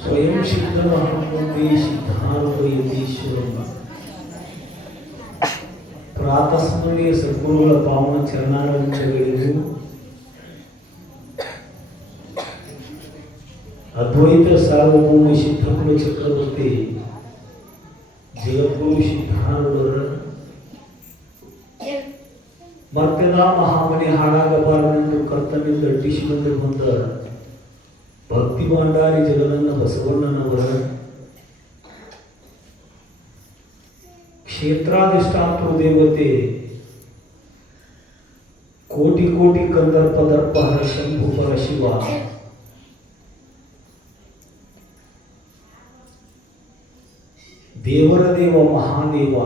ಸ್ವಯಂ ಸಿದ್ಧಮಹೇಶ್ವರಮ್ಮ ಪ್ರಾತಸ್ಮರಣೀಯ ಸದ್ಗುರುಗಳ ಪಾವನ ಚರಣಾರಂಚಗಳಿಗೂ ಅದ್ವೈತ ಸಾರ್ವಭೌಮ ಸಿದ್ಧಗುರು ಚಕ್ರವರ್ತಿ ಜಗದ್ಗುರು ಸಿದ್ಧಾರೂಢರ ಮರ್ತ್ಯದ ಮಹಾಮನಿ ಹಾಳಾಗಬಾರದೆಂದು ಕರ್ತನಿಂದ ಅಡ್ಡಿಸಿ ಬಂದ ಭಕ್ತಿ ಭಂಡಾರಿ ಜಗನನ್ನ ಬಸವಣ್ಣನವರ ಕ್ಷೇತ್ರಾಧಿಷ್ಠಾತೃ ದೇವತೆ ಕೋಟಿ ಕೋಟಿ ಕಂದರ್ಪ ದರ್ಪ ಹರ ಶಂಭು ಪರ ಶಿವ ದೇವರ ದೇವ ಮಹಾದೇವ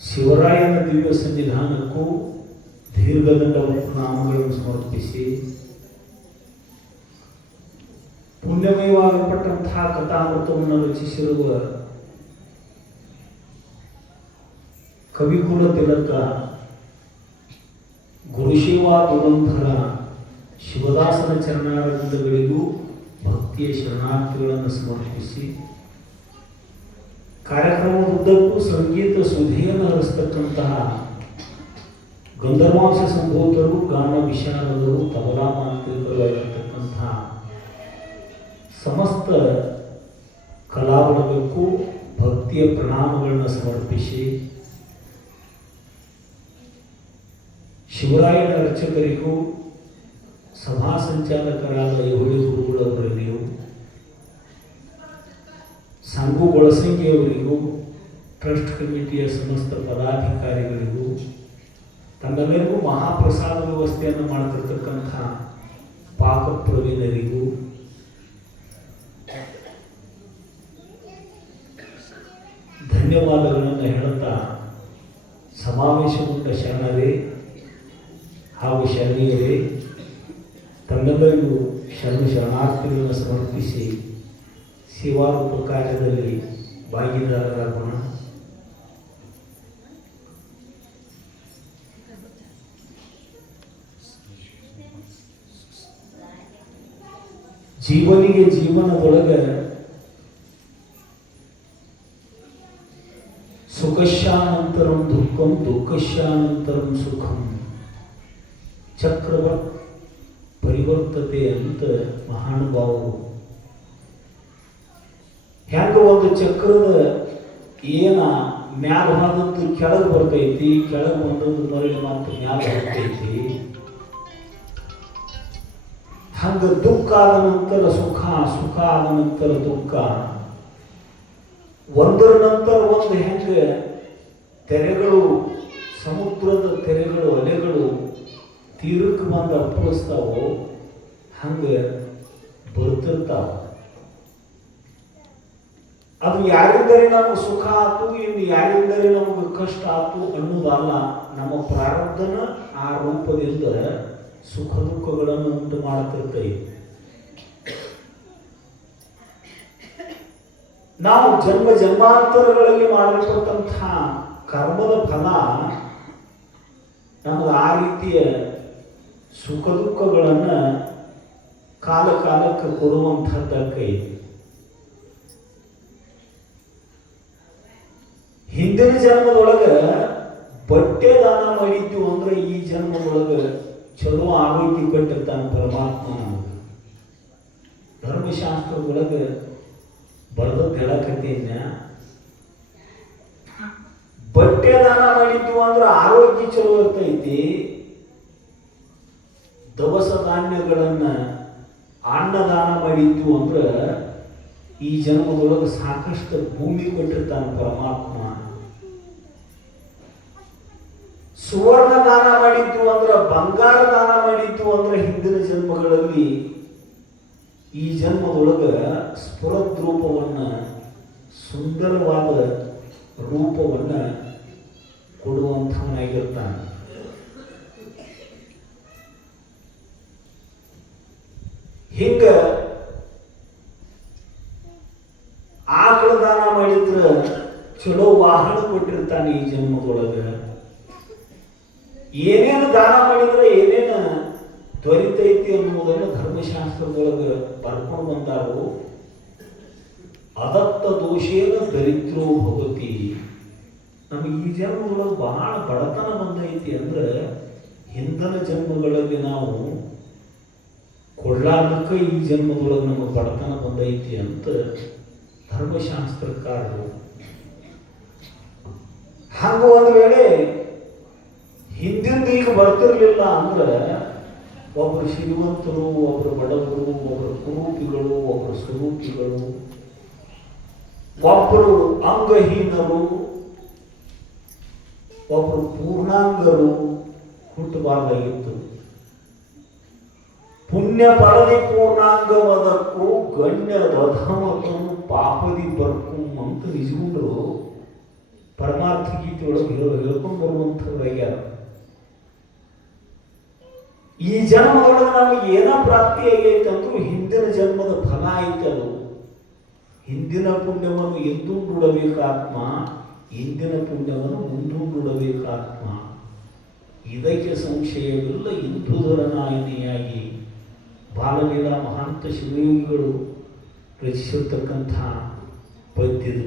ಶಿವರಾಯನ ದಿವ್ಯ ಸನ್ನಿಧಾನಕ್ಕೂ ದೀರ್ಘದಂಡ ನಾಮಗಳನ್ನು ಸಮರ್ಪಿಸಿ ಪುಣ್ಯಮಯವಾಗಲ್ಪಟ್ಟಂತಹ ಕಥಾಮೃತವನ್ನು ರಚಿಸಿರುವ ಕವಿಕುಲ ತಿಲಕ ಗುರುಶಿವಾ ದುರಂಧರ ಶಿವದಾಸನ ಚರಣಾರವಿಂದಗಳಿಗೂ ಭಕ್ತಿಯ ಶರಣಾರ್ಥಿಗಳನ್ನು ಸಮರ್ಪಿಸಿ ಕಾರ್ಯಕ್ರಮದ ಉದ್ದಕ್ಕೂ ಸಂಗೀತ ಸುಧೆಯನ್ನು ಹರಿಸ್ತಕ್ಕಂತಹ ಗಂಧರ್ವಾಂಶ ಸಂಭೂತರು ಗಾನ ವಿಶಾರದರು ತಬಲಾ ಮಾಂತ್ರಿಕರಾಗಿರ್ತಕ್ಕಂತಹ ಸಮಸ್ತ ಕಲಾವರ್ಗಕ್ಕೂ ಭಕ್ತಿಯ ಪ್ರಣಾಮಗಳನ್ನು ಸಮರ್ಪಿಸಿ ಶಿವರಾಯನ ಅರ್ಚಕರಿಗೂ ಸಭಾ ಸಂಚಾಲಕರಾದ ಯಹೋಳಿ ಗುರುಗಳವರಲ್ಲಿಯೂ ಸಂಘು ಗೊಳಸಂಗಿಯವರಿಗೂ ಟ್ರಸ್ಟ್ ಕಮಿಟಿಯ ಸಮಸ್ತ ಪದಾಧಿಕಾರಿಗಳಿಗೂ ತಮ್ಮೆಲ್ಲರಿಗೂ ಮಹಾಪ್ರಸಾದ ವ್ಯವಸ್ಥೆಯನ್ನು ಮಾಡ್ತಿರ್ತಕ್ಕಂಥ ಪಾಕಪ್ರವೀಣರಿಗೂ ಧನ್ಯವಾದಗಳನ್ನು ಹೇಳುತ್ತಾ ಸಮಾವೇಶಗೊಂಡ ಶರಣರೇ ಹಾಗೂ ಶರಣೀಯರೇ ತಮ್ಮೆಲ್ಲರಿಗೂ ಶರಣಾರ್ಥಿಗಳನ್ನು ಸಮರ್ಪಿಸಿ ಸೇವಾರೂಪ ಕಾರ್ಯದಲ್ಲಿ ಭಾಗಿದಾರರಾಗೋಣ. ಜೀವನಿಗೆ ಜೀವನದೊಳಗೆ ಸುಖಶ್ಯಾನಂತರಂ ದುಃಖಂ ದುಃಖಶ್ಯಾನಂತರಂ ಸುಖಂ ಚಕ್ರವ ಪರಿವರ್ತತೆ ಅಂತ ಮಹಾನುಭಾವರು ಹೆಂಗ ಒಂದು ಚಕ್ರದ ಏನ ಮ್ಯಾಲ ಹೋದದ್ದು ಕೆಳಗೆ ಬರ್ತೈತಿ, ಕೆಳಗೆ ಬಂದದ್ದು ಮರಳಿ ಮಾತ್ರ ಮ್ಯಾಲ ಬರ್ತೈತಿ. ಹಂಗ ದುಃಖ ಆದ ನಂತರ ಸುಖ, ಸುಖ ಆದ ನಂತರ ದುಃಖ, ಒಂದರ ನಂತರ ಒಂದು ಹೆಂಗ ತೆರೆಗಳು, ಸಮುದ್ರದ ತೆರೆಗಳು, ಅಲೆಗಳು ತೀರಕ್ಕೆ ಬಂದು ಅಪ್ಪಳಿಸ್ತಾವೋ ಹಂಗ ಬರ್ತಿರ್ತಾವ. ಅದು ಯಾರಿಂದಲೇ ನಮಗೆ ಸುಖ ಆಯ್ತು, ಇನ್ನು ಯಾರಿಂದಲೇ ನಮಗೆ ಕಷ್ಟ ಆಯ್ತು ಅನ್ನೋದಲ್ಲ. ನಮ್ಮ ಪ್ರಾರಬ್ಧನ ಆ ರೂಪದಿಂದ ಸುಖ ದುಃಖಗಳನ್ನು ಉಂಟು ಮಾಡುತ್ತಿರ್ತೇವೆ. ನಾವು ಜನ್ಮ ಜನ್ಮಾಂತರಗಳಲ್ಲಿ ಮಾಡಿರ್ತಕ್ಕಂತಹ ಕರ್ಮದ ಫಲ ನಮಗೆ ಆ ರೀತಿಯ ಸುಖ ದುಃಖಗಳನ್ನು ಕಾಲ ಕಾಲಕ್ಕೆ ಕೊಡುವಂಥದ್ದಕ್ಕೈತಿ. ಹಿಂದಿನ ಜನ್ಮದೊಳಗೆ ಬಟ್ಟೆ ದಾನ ಮಾಡಿದ್ದು ಅಂದ್ರೆ ಈ ಜನ್ಮದೊಳಗೆ ಚಲೋ ಆರೋಗ್ಯ ಕೊಟ್ಟಿರ್ತಾನೆ ಪರಮಾತ್ಮ. ಧರ್ಮ ಧರ್ಮಶಾಸ್ತ್ರದೊಳಗೆ ಬರೆದದ್ದು ಹೇಳಕತ್ತೀನ. ಬಟ್ಟೆ ದಾನ ಮಾಡಿದ್ವು ಅಂದ್ರೆ ಆರೋಗ್ಯ ಚಲೋ ಇರ್ತೈತಿ. ದವಸ ಧಾನ್ಯಗಳನ್ನ ಅನ್ನದಾನ ಮಾಡಿದ್ವು ಅಂದ್ರೆ ಈ ಜನ್ಮದೊಳಗೆ ಸಾಕಷ್ಟು ಭೂಮಿ ಕೊಟ್ಟಿರ್ತಾನೆ ಪರಮಾತ್ಮ. ಸುವರ್ಣ ದಾನ ಮಾಡಿದ್ದು ಅಂದ್ರೆ, ಬಂಗಾರ ದಾನ ಮಾಡಿದ್ದು ಅಂದ್ರೆ ಹಿಂದಿನ ಜನ್ಮಗಳಲ್ಲಿ ಈ ಜನ್ಮದೊಳಗ ಸ್ಫುರದ್ ರೂಪವನ್ನ, ಸುಂದರವಾದ ರೂಪವನ್ನ ಕೊಡುವಂಥವನಾಗಿರ್ತಾನೆ. ಹಿಂಗ ಆಕಳ ದಾನ ಮಾಡಿದ್ರ ಚಲೋ ವಾಹನ ಕೊಟ್ಟಿರ್ತಾನೆ ಈ ಜನ್ಮದೊಳಗ. ಏನೇನು ದಾನ ಮಾಡಿದ್ರೆ ಏನೇನು ದೊರಿತೈತಿ ಅನ್ನುವುದನ್ನು ಧರ್ಮಶಾಸ್ತ್ರದೊಳಗೆ ಬರ್ಕೊಂಡು ಬಂದಾರು. ಅದತ್ತ ದೋಷೇನ ದರಿದ್ರೋ ಭವತಿ. ನಮಗೆ ಈ ಜನ್ಮದೊಳಗೆ ಬಹಳ ಬಡತನ ಬಂದೈತಿ ಅಂದ್ರೆ ಹಿಂದಿನ ಜನ್ಮಗಳಲ್ಲಿ ನಾವು ಕೊಡ್ಲಾರ್ದಕ್ಕೆ ಈ ಜನ್ಮದೊಳಗೆ ನಮಗೆ ಬಡತನ ಬಂದೈತಿ ಅಂತ ಧರ್ಮಶಾಸ್ತ್ರಕಾರರು. ಹಾಗೂ ಒಂದು ವೇಳೆ ಹಿಂದಿಂದ ಈಗ ಬರ್ತಿರ್ಲಿಲ್ಲ ಅಂದ್ರೆ ಒಬ್ಬರು ಶ್ರೀಮಂತರು, ಒಬ್ಬರು ಬಡವರು, ಒಬ್ಬರು ಕುರೂಪಿಗಳು, ಒಬ್ಬರು ಸ್ವರೂಪಿಗಳು, ಒಬ್ಬರು ಅಂಗಹೀನರು, ಒಬ್ಬರು ಪೂರ್ಣಾಂಗರು ಹುಟ್ಟಬಾರ್ದಾಗಿತ್ತು. ಪುಣ್ಯ ಪರದಿ ಪೂರ್ಣಾಂಗವದಕ್ಕೂ ಗಣ್ಯ ರಥಮತನು ಪಾಪದಿ ಬರ್ಕು ಅಂತ ನಿಜಗುಂಡ್ರು ಪರಮಾರ್ಥ ಗೀತೆಯೊಳಗೆ ಹೇಳ್ಕೊಂಡು ಬರುವಂಥವ್ರಾಗ್ಯಾರ. ಈ ಜನ್ಮದೊಳಗೆ ನಮಗೆ ಏನೋ ಪ್ರಾಪ್ತಿ ಆಗೈತೆ ಅಂದ್ರೂ ಹಿಂದಿನ ಜನ್ಮದ ಫಲ ಐತದು. ಹಿಂದಿನ ಪುಣ್ಯವನ್ನು ಎಂದೂಡಬೇಕಾತ್ಮ, ಇಂದಿನ ಪುಣ್ಯವನ್ನು ಮುಂದೂಡಬೇಕಾತ್ಮ. ಇದಕ್ಕೆ ಸಂಶಯವಿಲ್ಲ. ಇಂದುಧರನಾಯನಿಯಾಗಿ ಬಾಲಲೀಲಾ ಮಹಾಂತ ಶಿವಯೋಗಿಗಳು ರಚಿಸಿರ್ತಕ್ಕಂಥ ಪದ್ಯದು.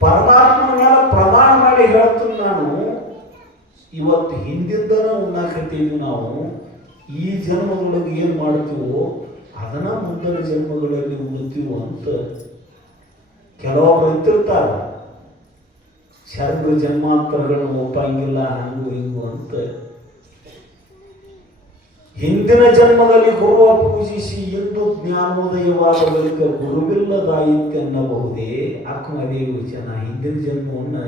ಪರಮಾತ್ಮನ ಪ್ರಮಾಣ ಮಾಡಿ ಹೇಳ್ತೀನಿ ನಾನು, ಇವತ್ತು ಹಿಂದಿದ್ದನ ಉಣ್ಣಾಕತ್ತೀವಿ ನಾವು. ಈ ಜನ್ಮದೊಳಗೆ ಏನು ಮಾಡ್ತೀವೋ ಅದನ್ನ ಮುಂದಿನ ಜನ್ಮಗಳಲ್ಲಿ ಉಣ್ತೀವೋ ಅಂತ ಕೆಲವೊಬ್ರು ಇರ್ತಿರ್ತಾರೆ. ಶರ್ಮ ಜನ್ಮಾಂತರಗಳನ್ನು ಒಪ್ಪಂಗಿಲ್ಲ, ಹಂಗು ಹಿಂಗು ಅಂತ. ಹಿಂದಿನ ಜನ್ಮದಲ್ಲಿ ಗುರುವ ಪೂಜಿಸಿ ಎಂದು ಜ್ಞಾನೋದಯವಾದ ಬಳಿಕ ಗುರುವಿಲ್ಲದಾಯಿತೆನ್ನಬಹುದೇ. ಅಕ್ಕಮದೇವಿ ಜನ ಹಿಂದಿನ ಜನ್ಮವನ್ನು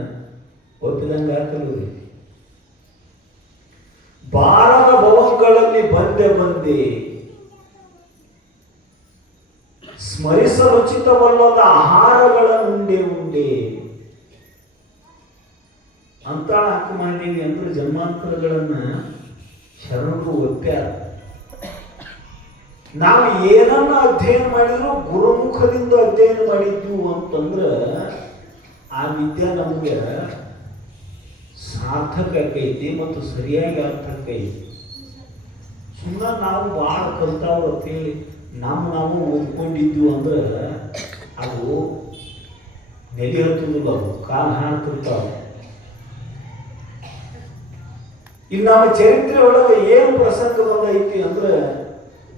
ಒಪ್ಪಿದಂಗೆ ಹಾಕಲು ಬಾರದ ಭವಗಳಲ್ಲಿ ಬಂದೆ ಸ್ಮರಿಸಲುಚಿತವಲ್ಲದ ಆಹಾರಗಳನ್ನುಂಡೆ ಅಂತಾಳ ಅಕ್ಕಮಹಾದೇವಿ. ಅಂದ್ರೆ ಜನ್ಮಾಂತರಗಳನ್ನ ಶರಣರು ಒಪ್ಪ್ಯಾರ. ನಾವು ಏನನ್ನ ಅಧ್ಯಯನ ಮಾಡಿದ್ರು ಗುರುಮುಖದಿಂದ ಅಧ್ಯಯನ ಮಾಡಿದ್ವು ಅಂತಂದ್ರೆ ಆ ವಿದ್ಯೆ ನಮಗೆ ಸಾರ್ಥಕ ಆಕೈತಿ ಮತ್ತು ಸರಿಯಾಗಿ ಅರ್ಥಕ ಐತಿ. ಸುಮ್ಮನೆ ನಾವು ಭಾಳ ಕಲ್ತಾವ್ರು ಅಂತೇಳಿ ನಾವು ಓದ್ಕೊಂಡಿದ್ವಿ ಅಂದ್ರೆ ಅದು ನೆಲೆ ಹತ್ತುದಿಲ್ಲ, ಅದು ಕಾಲು ಹಾಡ್ತಿರ್ತಾವ. ಇಲ್ಲಿ ನಮ್ಮ ಚರಿತ್ರೆ ಒಳಗೆ ಏನು ಪ್ರಸಂಗ ಬಂದೈತಿ ಅಂದ್ರೆ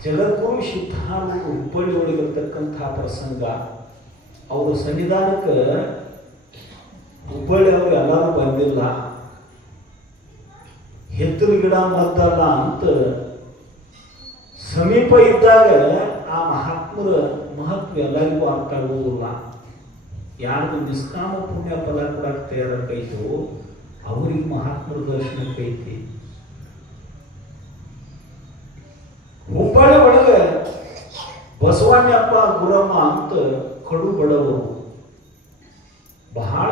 ಜಗದ್ಗುರು ಸಿದ್ಧಾರೂಢರು ಹುಬ್ಬಳ್ಳಿ ಒಳಗಿರ್ತಕ್ಕಂಥ ಪ್ರಸಂಗ. ಅವರು ಸನ್ನಿಧಾನಕ್ಕೆ ಹುಬ್ಬಳ್ಳಿ ಅವರು ಎಲ್ಲರೂ ಬಂದಿಲ್ಲ. ಹೆತ್ತಲು ಗಿಡ ಮದ್ದಲ್ಲ ಅಂತ ಸಮೀಪ ಇದ್ದಾಗ ಆ ಮಹಾತ್ಮರ ಮಹತ್ವ ಎಲ್ಲರಿಗೂ ಅರ್ಥ ಆಗುವುದಿಲ್ಲ. ಯಾರಿಗೂ ನಿಷ್ಕಾಮ ಪುಣ್ಯ ಫಲ ಕೊಡಕ್ಕೆ ತಯಾರಾಗೈತು ಅವ್ರಿಗೆ ಮಹಾತ್ಮರ ದರ್ಶನಕ್ಕೈತಿ. ಹುಬ್ಬಳ್ಳಿ ಒಳಗೆ ಬಸವಣ್ಣಪ್ಪ ಗುರಮ್ಮ ಅಂತ ಕಡು ಬಡವರು, ಬಹಳ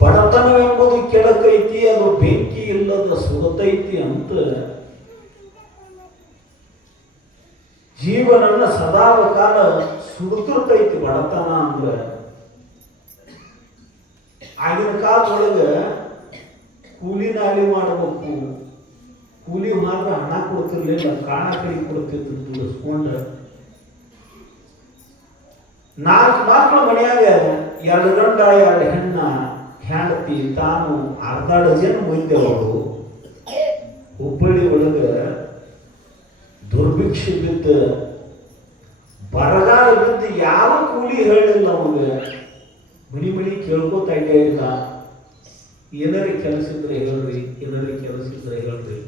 ಬಡತನವೆಂಬುದು ಕೆಳಕೈತಿ, ಅದು ಬೆಂಕಿ ಇಲ್ಲದ ಸುಗತೈತಿ ಅಂತ ಜೀವನನ್ನ ಸದಾಕಾಲ ಸುಡುತ್ತಿರ್ತೈತಿ ಬಡತನ ಅಂದ್ರೆ. ಆಗಿನ ಕಾಲದೊಳಗೆ ಕೂಲಿ ನಾಲಿ ಮಾಡಬೇಕು, ಕೂಲಿ ಮಾತ್ರ ಹಣ ಕೊಡ್ತಿರ್ಲಿಲ್ಲ, ಕಾಣ ಕೈ ಕೊಡ್ತಿದ್ರು ದುಡಿಸ್ಕೊಂಡ್ರೆ. 4 ಮಕ್ಕಳು ಮನೆಯಾಗ 2 ಗಂಡ 2 ಹೆಣ್ಣ ಹೆಂಡತಿ ತಾನು ಅರ್ಧ ಡಜನ್ ಬಂದೆವರು. ಹುಬ್ಬಳ್ಳಿ ಒಳಗೆ ದುರ್ಭಿಕ್ಷೆ ಬಿದ್ದ, ಬರಗಾಲ ಬಿದ್ದು ಯಾವ ಕೂಲಿ ಹೇಳಿಲ್ಲ ಅವನಿಗೆ. ಮನಿ ಕೇಳ್ಕೋತಾ ಇಲ್ಲ. ಏನಾರೇ ಕೆಲಸ ಇದ್ರೆ ಹೇಳ್ರಿ, ಏನಾರೇ ಕೆಲಸ ಇದ್ರೆ ಹೇಳ್ರಿ.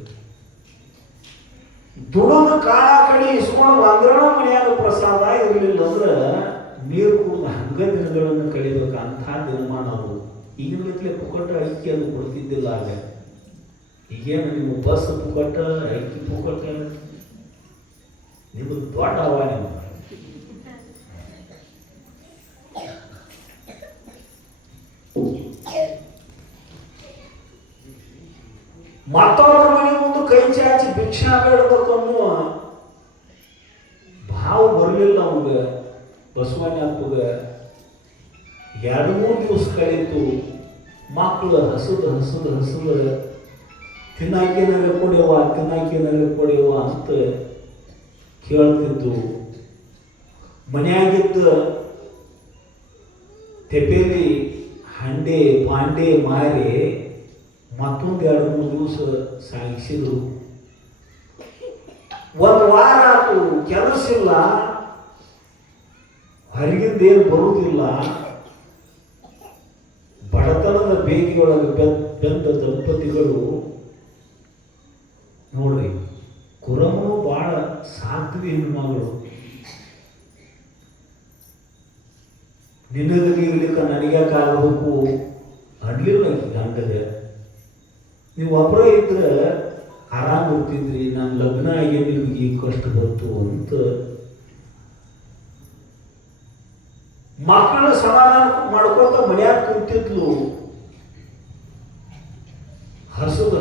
ದುಡಿದ ಕಾಳ ಕಡಿ ಇಸ್ಕೊಂಡು ಒಂದ್ರಣ ಮನೆಯಾಗ ಪ್ರಸಾದ ಇರಲಿಲ್ಲ ಅಂದ್ರೆ ನೀರು ಕುಡಿದು ಹಂಗ ದಿನಗಳನ್ನು ಕಳಿಬೇಕು. ಅಂಥ ದಿನಮಾನ ಅವು. ಈಗಿನ ಗಟ್ಲೆ ಪುಕ್ಕಟ ಅಕ್ಕಿ ಅದು ಕೊಡ್ತಿದ್ದಿಲ್ಲ. ಆಗ ಈಗೇನು ನಿಮ್ಮ ಬಸ್ ಪುಕ್ಕಟ, ಅಕ್ಕಿ ಪುಕ್ಕಟ, ನಿಮ್ಮದು ದೊಡ್ಡ ಹವ. ನಿಮ್ಮ ಮತ್ತೊಬ್ಬರ ಮನೆ ಮುಂದೆ ಕೈ ಚಾಚಿ ಭಿಕ್ಷಾ ಬೇಡಬೇಕು ಅನ್ನುವ ಭಾವ ಬರಲಿಲ್ಲ ಅವಾಗ. ಬಸವಣ್ಣಪ್ಪಗ 2-3 ದಿವಸ ಕಳೀತು. ಮಕ್ಕಳು ಹಸದ ತಿನ್ನಾಕೇನಾರ ಕೊಡ್ಯವ ಅಂತ ಕೇಳ್ತಿದ್ದು. ಮನ್ಯಾಗಿದ್ದ ತೆಪೇಲಿ ಹಂಡೆ ಬಾಂಡೆ ಮಾರಿ ಮತ್ತೊಂದು 2-3 ದಿವಸ ಸಾಗಿಸಿದ್ರು. ಒಂದು ವಾರ ಆತು, ಕೆಲಸ ಇಲ್ಲ, ಹೊರಗಿಂದೇನು ಬರುವುದಿಲ್ಲ. ಬಡತನದ ಬೇಗಿಯೊಳಗೆ ಬೆಂದ ದಂಪತಿಗಳು ನೋಡ್ರಿ. ಕುರಮನು ಬಹಳ ಸಾತ್ವಿ ಹೆಣ್ಮಗಳು. ನಿನಗಲಿರ್ಲಿಕ್ಕೆ ನನಗ್ಯಾಕಾಗಬೇಕು ಅನ್ಲಿಲ್ಲ ಗಂಡಗೆ. ನೀವು ಒಬ್ಬರೇ ಇದ್ರೆ ಆರಾಮ್ ಇರ್ತಿದ್ರಿ. ನಾನು ಲಗ್ನ ಆಗಿ ನಿಮ್ಗೆ ಈಗ ಕಷ್ಟ ಬಂತು ಅಂತ ಮಕ್ಕಳ ಸಮಾಧಾನ ಮಾಡ್ಕೊತ ಮನ್ಯಾಗ ಕುಂತಿದ್ಲು. ಹಸದ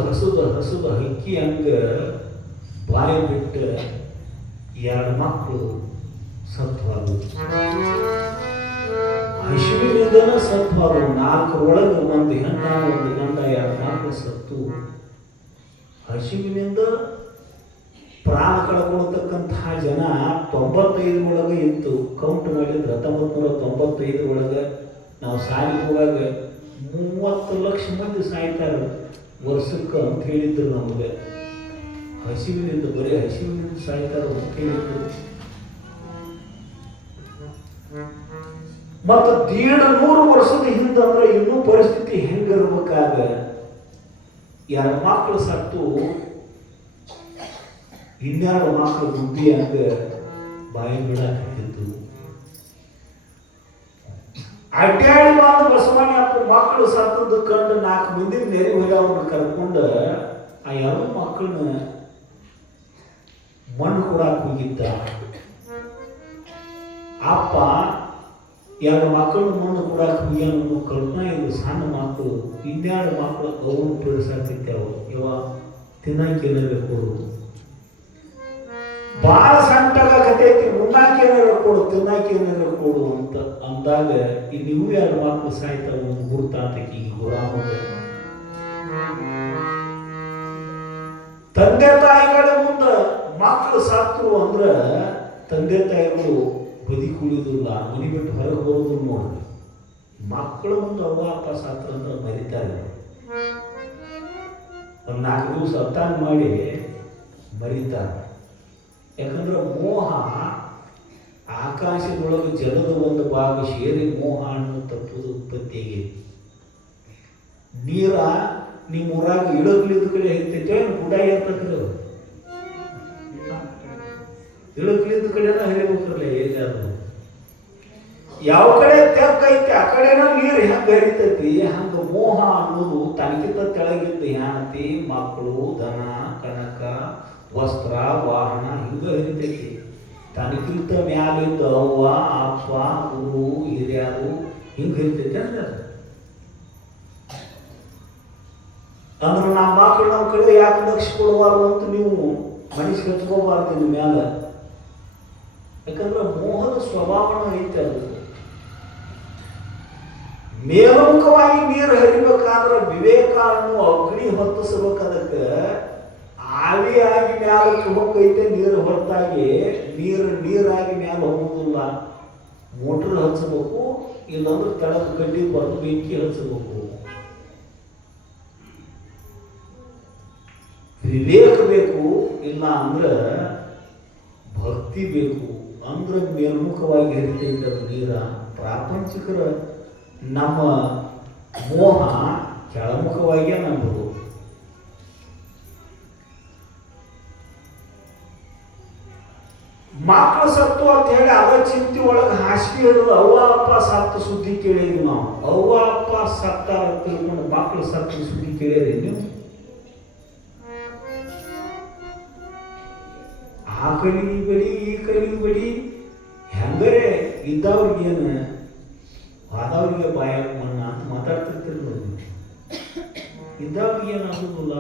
ಹಕ್ಕಿ ಹಂಗ ಬಾಯಿ ಬಿಟ್ಟು 2 ಮಕ್ಕಳು ಸತ್ವಾದವು. ಹಸಿವಿನಿಂದನ ಸತ್ವಾದವು. 4 ಒಳಗೆ ಒಂದು ಹೆಣ್ಣ ಒಂದು ಗಂಡ 2 ಮಕ್ಕಳು ಸತ್ತು. ಹಸಿವಿನಿಂದ ಪ್ರಾಣ ಕಳ್ಕೊಳ್ತಕ್ಕಂತಹ ಜನ 95 ಒಳಗೆ ಇತ್ತು. ಕೌಂಟ್ ಮಾಡಿದ್ರೆ 1995 ಒಳಗೆ ನಾವು ಸಾಲಿಗೆ ಹೋಗಾಗ 30 ಲಕ್ಷ ಮಂದಿ ಸಾಯ್ತಾರೆ ವರ್ಷಕ್ಕೆ ಅಂತ ಹೇಳಿದ್ರು ನಮಗೆ. ಹಸಿವಿನಿಂದ, ಬರೀ ಹಸಿವಿನಿಂದ ಸಾಯ್ತಾರೆ ಅಂತ ಹೇಳಿದ್ರು. ಮತ್ತು 150 ವರ್ಷದ ಹಿಂದಂದ್ರೆ ಇನ್ನೂ ಪರಿಸ್ಥಿತಿ ಹೆಂಗಿರ್ಬೇಕಾಗ 2 ಮಕ್ಕಳು ಸತ್ತು, 2 ಮಕ್ಕಳು ಬುದ್ಧಿ ಹಂಗ ಬಾಯಿ ಬಿಡಾಕಿತ್ತು. ಅಡ್ಡಾಡಿ ಬಂದು ಬಸವಣ್ಣಪ್ಪ ಮಕ್ಕಳು ಸತ್ತದ್ದು ಕಂಡು 4 ಮಂದಿ ನೆರೆ ಹೋದವ್ರನ್ನ ಕರ್ಕೊಂಡು ಆ 2 ಮಕ್ಕಳನ್ನ ಮಣ್ಣು ಕೊಡಾಕ ಹೋಗಿದ್ದ. ಅಪ್ಪ 2 ಮಕ್ಕಳನ್ನ ಮಣ್ಣು ಕೊಡಾಕ ಹೋಗ್ಯಾನ. ಕಲ್ಪನಾ ಇದು ಸಣ್ಣ ಮಕ್ಕಳು. 2 ಮಕ್ಕಳು ಅವನು ಪೀಡಿಸಾಕಿತ್ತೇವು. ಇವ ತಿನ್ನಕ್ಕೇನಾರ ಕೊಡು, ಭಾಳ ಸಂಕಟಾಗತೈತಿ, ಉಣ್ಣಾಕೇನಾರ ಕೊಡು, ತಿನ್ನಾಕೇನಾರ ಕೊಡು ಅಂತ ಅಂದಾಗ ನೀವು 2 ಮಕ್ಕಳು ಸಾಯ್ತಾವ. ಒಂದು ಗುರ್ತಾಂತಕ್ಕೆ ಈ ಗುರಾಮ ತಂದೆ ತಾಯಿಗಳ ಮುಂದೆ ಮಕ್ಕಳು ಸಾಕ್ತರು ಅಂದ್ರೆ ತಂದೆ ತಾಯಿಗಳು ಬದಿ ಕುಳಿಯೋದಿಲ್ಲ, ಮನೆ ಬಿಟ್ಟು ಹೊರಗೆ ಬರೋದು ನೋಡ್ರಿ. ಮಕ್ಕಳು ಮುಂದೆ ಅವ್ವ ಅಪ್ಪ ಸಾತ್ರ ಅಂದ್ರೆ ಮರಿತಾರೆ. ಒಂದು 4 ದಿವಸ ಅತ್ತಾನ ಮಾಡಿ ಮರಿತಾರೆ. ಯಾಕಂದ್ರೆ ಮೋಹ ಆಕಾಶದೊಳಗೆ ಜಲದ ಒಂದು ಭಾಗ ಸೇರಿ ಮೋಹ ಅನ್ನೋ ತತ್ವದ ಉತ್ಪತ್ತಿಗೆ. ನೀರ ನಿಮ್ಮ ಊರಾಗ ಇಳಕ್ಲಿದ್ದ ಕಡೆ ಹರಿತೈತೆ, ಗುಡ ಇರ್ತಕ್ರಿ. ಇಳಕ್ಲಿದ್ದ ಕಡೆನ ಹರಿಬೇಕಲ್ಲ. ಎಲ್ಲಾದ್ರು ಯಾವ ಕಡೆ ತೆಕ್ಕೈತೆ ಆ ಕಡೆನ ನೀರು ಹೆಂಗೆ ಹರಿತೈತಿ, ಹಂಗ ಮೋಹ ಅನ್ನೋದು ತನಗಿಂತ ತೆಳಗಿದ್ದ ಹೆಂಡತಿ, ಮಕ್ಕಳು, ದನ, ಕನಕ, ವಸ್ತ್ರ, ವಾಹನ ಹಿಂಗ ಹರಿತೈತಿ. ತನಗಿಂತ ಮ್ಯಾಲಿದ್ದ ಅವ್ವ ಅಪ್ಪ ಗುರು ಹಿರಿಯರು ಹಿಂಗೆ ಹರಿತೈತಿ ಅಂದ್ರೆ ನಮ್ಮ ಮಕ್ಕಳು ನಮ್ಮ ಕಡೆ ಯಾಕೆ ಲಕ್ಷ ಕೊಡಬಾರ್ದು ಅಂತ ನೀವು ಮನಸ್ಸಿಗೆ ಹಚ್ಕೋಬಾರ್ದು ನಿಮ್ಮ ಮ್ಯಾಲ. ಯಾಕಂದ್ರೆ ಮೋಹದ ಸ್ವಭಾವನ ಐತೆ. ಅದು ಮೇಲ್ಮುಖವಾಗಿ ನೀರು ಹರಿಬೇಕಾದ್ರೆ ವಿವೇಕ ಅನ್ನೋ ಅಗ್ನಿ ಹೊತ್ತಿಸ್ಬೇಕು. ಅದಕ್ಕೆ ಆವಿಯಾಗಿ ಮ್ಯಾಲಕ್ಕೆ ಹೋಗೈತೆ ನೀರು ಹೊರತಾಗಿ ನೀರಾಗಿ ಮ್ಯಾಲ ಹೋಗುದಿಲ್ಲ. ಮೋಟ್ರ್ ಹಚ್ಚಬೇಕು, ಇಲ್ಲಾಂದ್ರೆ ಕೆಳಗೆ ಕಡ್ಡಿ ಬರೆದು ಬೆಂಕಿ ಹಚ್ಚಬೇಕು. ವಿವೇಕ ಬೇಕು. ಇಲ್ಲ ಅಂದ್ರೆ ಭಕ್ತಿ ಬೇಕು ಅಂದ್ರೆ ಮೇಲ್ಮುಖವಾಗಿ ಹರಿತೈತೆ ಅದು ನೀರ. ಪ್ರಾಪಂಚಿಕರ ನಮ್ಮ ಮೋಹ ಕೆಳಮುಖವಾಗಿಯೇ ನಂಬುದು. ಮಕ್ಕಳು ಸತ್ತು ಅಂತ ಹೇಳಿ ಅದ ಚಿಂತೆ ಒಳಗೆ ಹಾಸಿಗೆ ಹಿಡಿದು ಅವ್ವ ಅಪ್ಪ ಸತ್ತು ಸುದ್ದಿ ಕೇಳಿದ್ವಿ ನಾವು. ಅವ್ವ ಅಪ್ಪ ಸತ್ತಾರ ತಿಳ್ಕೊಂಡು ಮಕ್ಕಳು ಸತ್ತು ಸುದ್ದಿ ಕೇಳಿದ್ರಿ ನೀವು? ಆ ಕಲಿಗೆ ಬಡಿ ಈ ಕಲಿಗೆ ಬಡಿ ಹೆಂಗರೆ ಇದ್ದವ್ರಿಗೇನು ಆದವ್ರಿಗೆ ಬಾಯ ಮಣ್ಣ ಅಂತ ಮಾತಾಡ್ತಿರ್ತೀರಿ ನೋಡಿ. ಇದ್ದವ್ರಿಗೆ ಏನಾಗೋದಿಲ್ಲ,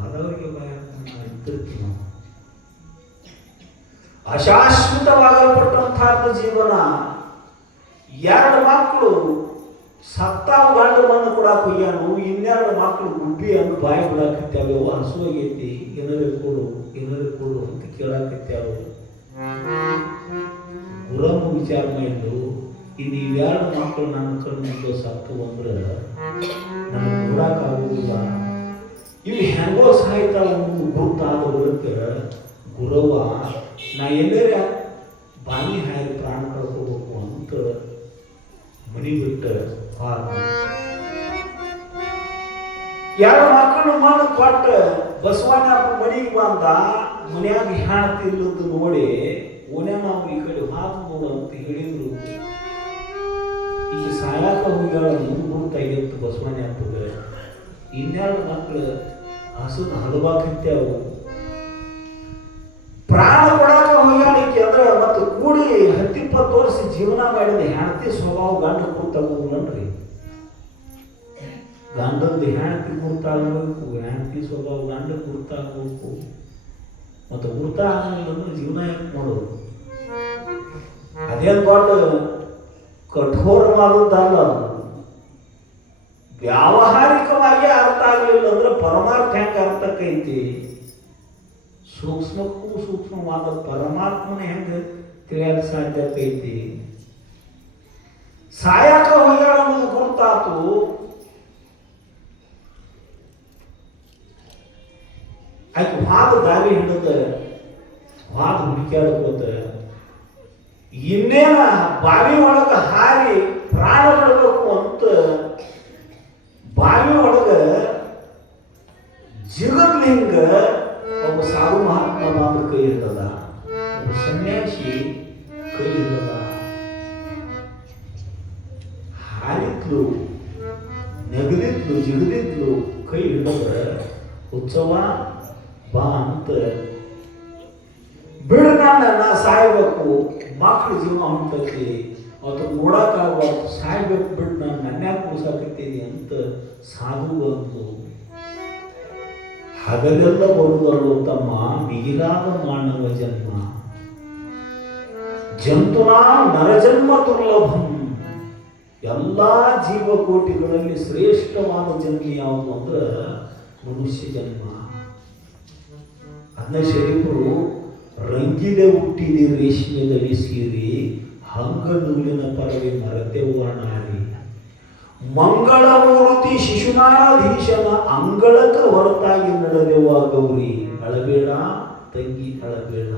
ಆದವ್ರಿಗೆ ಬಾಯ ಮಣ್ಣ ಇರ್ತಿರ್ತೀವಿ ನಾವು. ಅಶಾಶ್ವತವಾಗಲ್ಪಟ್ಟಂತಹದ್ದು ಜೀವನ. ಎರಡು ಮಕ್ಕಳು ಸತ್ತಾವ ಗಂಡು ಮಣ್ಣು ಕೊಡಾಕ ಹೋಗ್ಯಾನು, ಇನ್ನೆರಡು ಮಕ್ಕಳು ಗುಬ್ಬಿ ಅಂದು ಬಾಯಿ ಬಿಡಾಕತ್ಯಾವ. ಹಸುವಾಗೈತಿ, ಏನಾರೇ ಕೊಡು ಅಂತ ಕೇಳಾಕತ್ಯಾವ. ಗುರಮ್ಮ ವಿಚಾರ ಮಾಡಿದ್ದು, ಇನ್ನು ಇವೆರಡು ಮಕ್ಕಳು ನನ್ನ ಕಣ್ಣು ಸತ್ತು ಅಂದ್ರೆ ನನಗೆ ಕೊಡಾಕಾಗುವುದಿಲ್ಲ, ಇವು ಹೆಂಗೋ ಸಾಯ್ತಾವ ಅನ್ನೋದು ಗುರುತಾದ ಬಳಿಕ ಗುರವ್ವ ನಾ ಎಲ್ಲರ ಬಾವಿ ಹಾಯಿ ಪ್ರಾಣ ಕಳ್ಕೋಬೇಕು ಅಂತ ಮನಿ ಬಿಟ್ಟ ಎರಡು ಮಕ್ಕಳು ಮಣ್ಣು ಕೊಟ್ಟ ಬಸವಣ್ಣಪ್ಪ ಮನಿಗೆ ಬಂದ. ಮನ್ಯಾಗ ಹೆಣ್ತಿಲ್ಲದ್ದು ನೋಡಿ ಓಣ್ಯ ನಾವು ಈ ಕಡೆ ಹಾದು ನೋಡು ಅಂತ ಹೇಳಿದ್ರು. ಈಗ ಸಾಯಕ ಹೋಗ್ಯಾಳ ಮುಂಗುರ್ತಾಗಿತ್ತು ಬಸವಣ್ಣಪ್ಪಗ. ಇನ್ನೆರಡು ಮಕ್ಕಳು ಹಸುನ ಹಲವಾಕಿತ್ಯಾವು. ಪ್ರಾಣ ಕೊಡಾಕ ಹೋಗ್ಯಾಳಿಕೆ ಅಂದ್ರೆ ಮತ್ತು ಕೂಡಿ 10-20 ವರ್ಷ ಜೀವನ ಮಾಡಿದ ಹೆಂಡತಿ ಸ್ವಭಾವ ಗಂಡ ಕೂತಾಗೋದ್ರಿ. ಗಂಡಂದು ಹೆಂಡತಿ ಗುರ್ತಾಗಬೇಕು, ಹೆಂಡತಿ ಸ್ವಭಾವ ಗಂಡ ಗುರ್ತಾಗಬೇಕು. ಮತ್ತು ಗುರ್ತ ಆಗಲಿಲ್ಲ ಅಂದ್ರೆ ಜೀವನ ಯಾಕೆ ಮಾಡೋದು? ಅದೇನು ದೊಡ್ಡ ಕಠೋರವಾದದ್ದಲ್ಲ. ಅದು ವ್ಯಾವಹಾರಿಕವಾಗಿ ಅರ್ಥ ಆಗಲಿಲ್ಲ ಅಂದ್ರೆ ಪರಮಾರ್ಥ ಹೆಂಗೆ ಅರ್ಥಕ್ಕೈತಿ? ಸೂಕ್ಷ್ಮಕ್ಕೂ ಸೂಕ್ಷ್ಮವಾದ ಪರಮಾತ್ಮನ ಹೆಂಗೆ ತಿಳಿಯಲು ಸಾಧ್ಯಕೈತಿ? ಸಾಯಕ ಹೋಗ್ಯಾಳ ಅನ್ನೋದು ಗುರುತಾತು. ಆಯ್ತು ವಾದ ದಾರಿ ಹಿಡಿದ ವಾದ ಹುಡುಕ್ಯಾಡ್ಕೋತ ಇನ್ನೇನ ಬಾವಿ ಒಳಗ ಹಾರಿ ಪ್ರಾಣ ಬಿಡಬೇಕು ಅಂತ ಬಾವಿ ಒಳಗ ಜಿಗದ್ಲಿಂಗ ಒಬ್ಬ ಸಾಧು ಮಹಾತ್ಮ ಬಾಬು ಕೈ ಹಿಡ್ದದ, ಒಬ್ಬ ಸನ್ಯಾಸಿ ಕೈ ಹಿಡ್ದದ. ಹಾರಿದ್ಲು, ನೆಗದಿದ್ಲು, ಜಿಗದಿದ್ಲು, ಕೈ ಹಿಡಿದ್ರ ಉತ್ಸವ ಬಾ ಅಂತ ಬಿಡಗಾಂಡ ನಾ ಸಾಯ್ಬೇಕು, ಮಕ್ಕಳು ಜೀವ ಹೊಂಟತಿ, ಅವತ್ತು ನೋಡಕ್ಕಾಗಬಾರ್ದು, ಸಾಯ್ಬೇಕು, ಬಿಟ್ಟು ನಾನು ನನ್ಯಾಕ ಕೂಸಾಕತ್ತೀನಿ ಅಂತ ಸಾಧು ಬಂದು ಹಗಲೆಲ್ಲ ಬರುವುದಳು ತಮ್ಮ ಮಿಗಿಲಾದ ಮಾನವ ಜನ್ಮ ಜಂತುನಾ ನರಜನ್ಮ ದುರ್ಲಭಂ. ಎಲ್ಲಾ ಜೀವಕೋಟಿಗಳಲ್ಲಿ ಶ್ರೇಷ್ಠವಾದ ಜನ್ಮ ಯಾವುದು ಅಂದ್ರೆ ಮನುಷ್ಯ ಜನ್ಮ. ಅದನ್ನ ಶರೀಫರು ರಂಗಿಲೆ ಹುಟ್ಟಿದಿ ರೇಷ್ಮೆದಲ್ಲಿ ಸೀರಿ ಹಂಗ ನೂಲಿನ ಪರವೆ ಮರತೆವ್ವ ನಾರಿ ಮಂಗಳ ಮೂರ್ತಿ ಶಿಶುನಾರಾಧೀಶನ ಅಂಗಳಕ ಹೊರತಾಗಿ ನಡೆದೆವ್ವ ಗೌರಿ. ಅಳಬೇಡ ತಂಗಿ ಅಳಬೇಡ,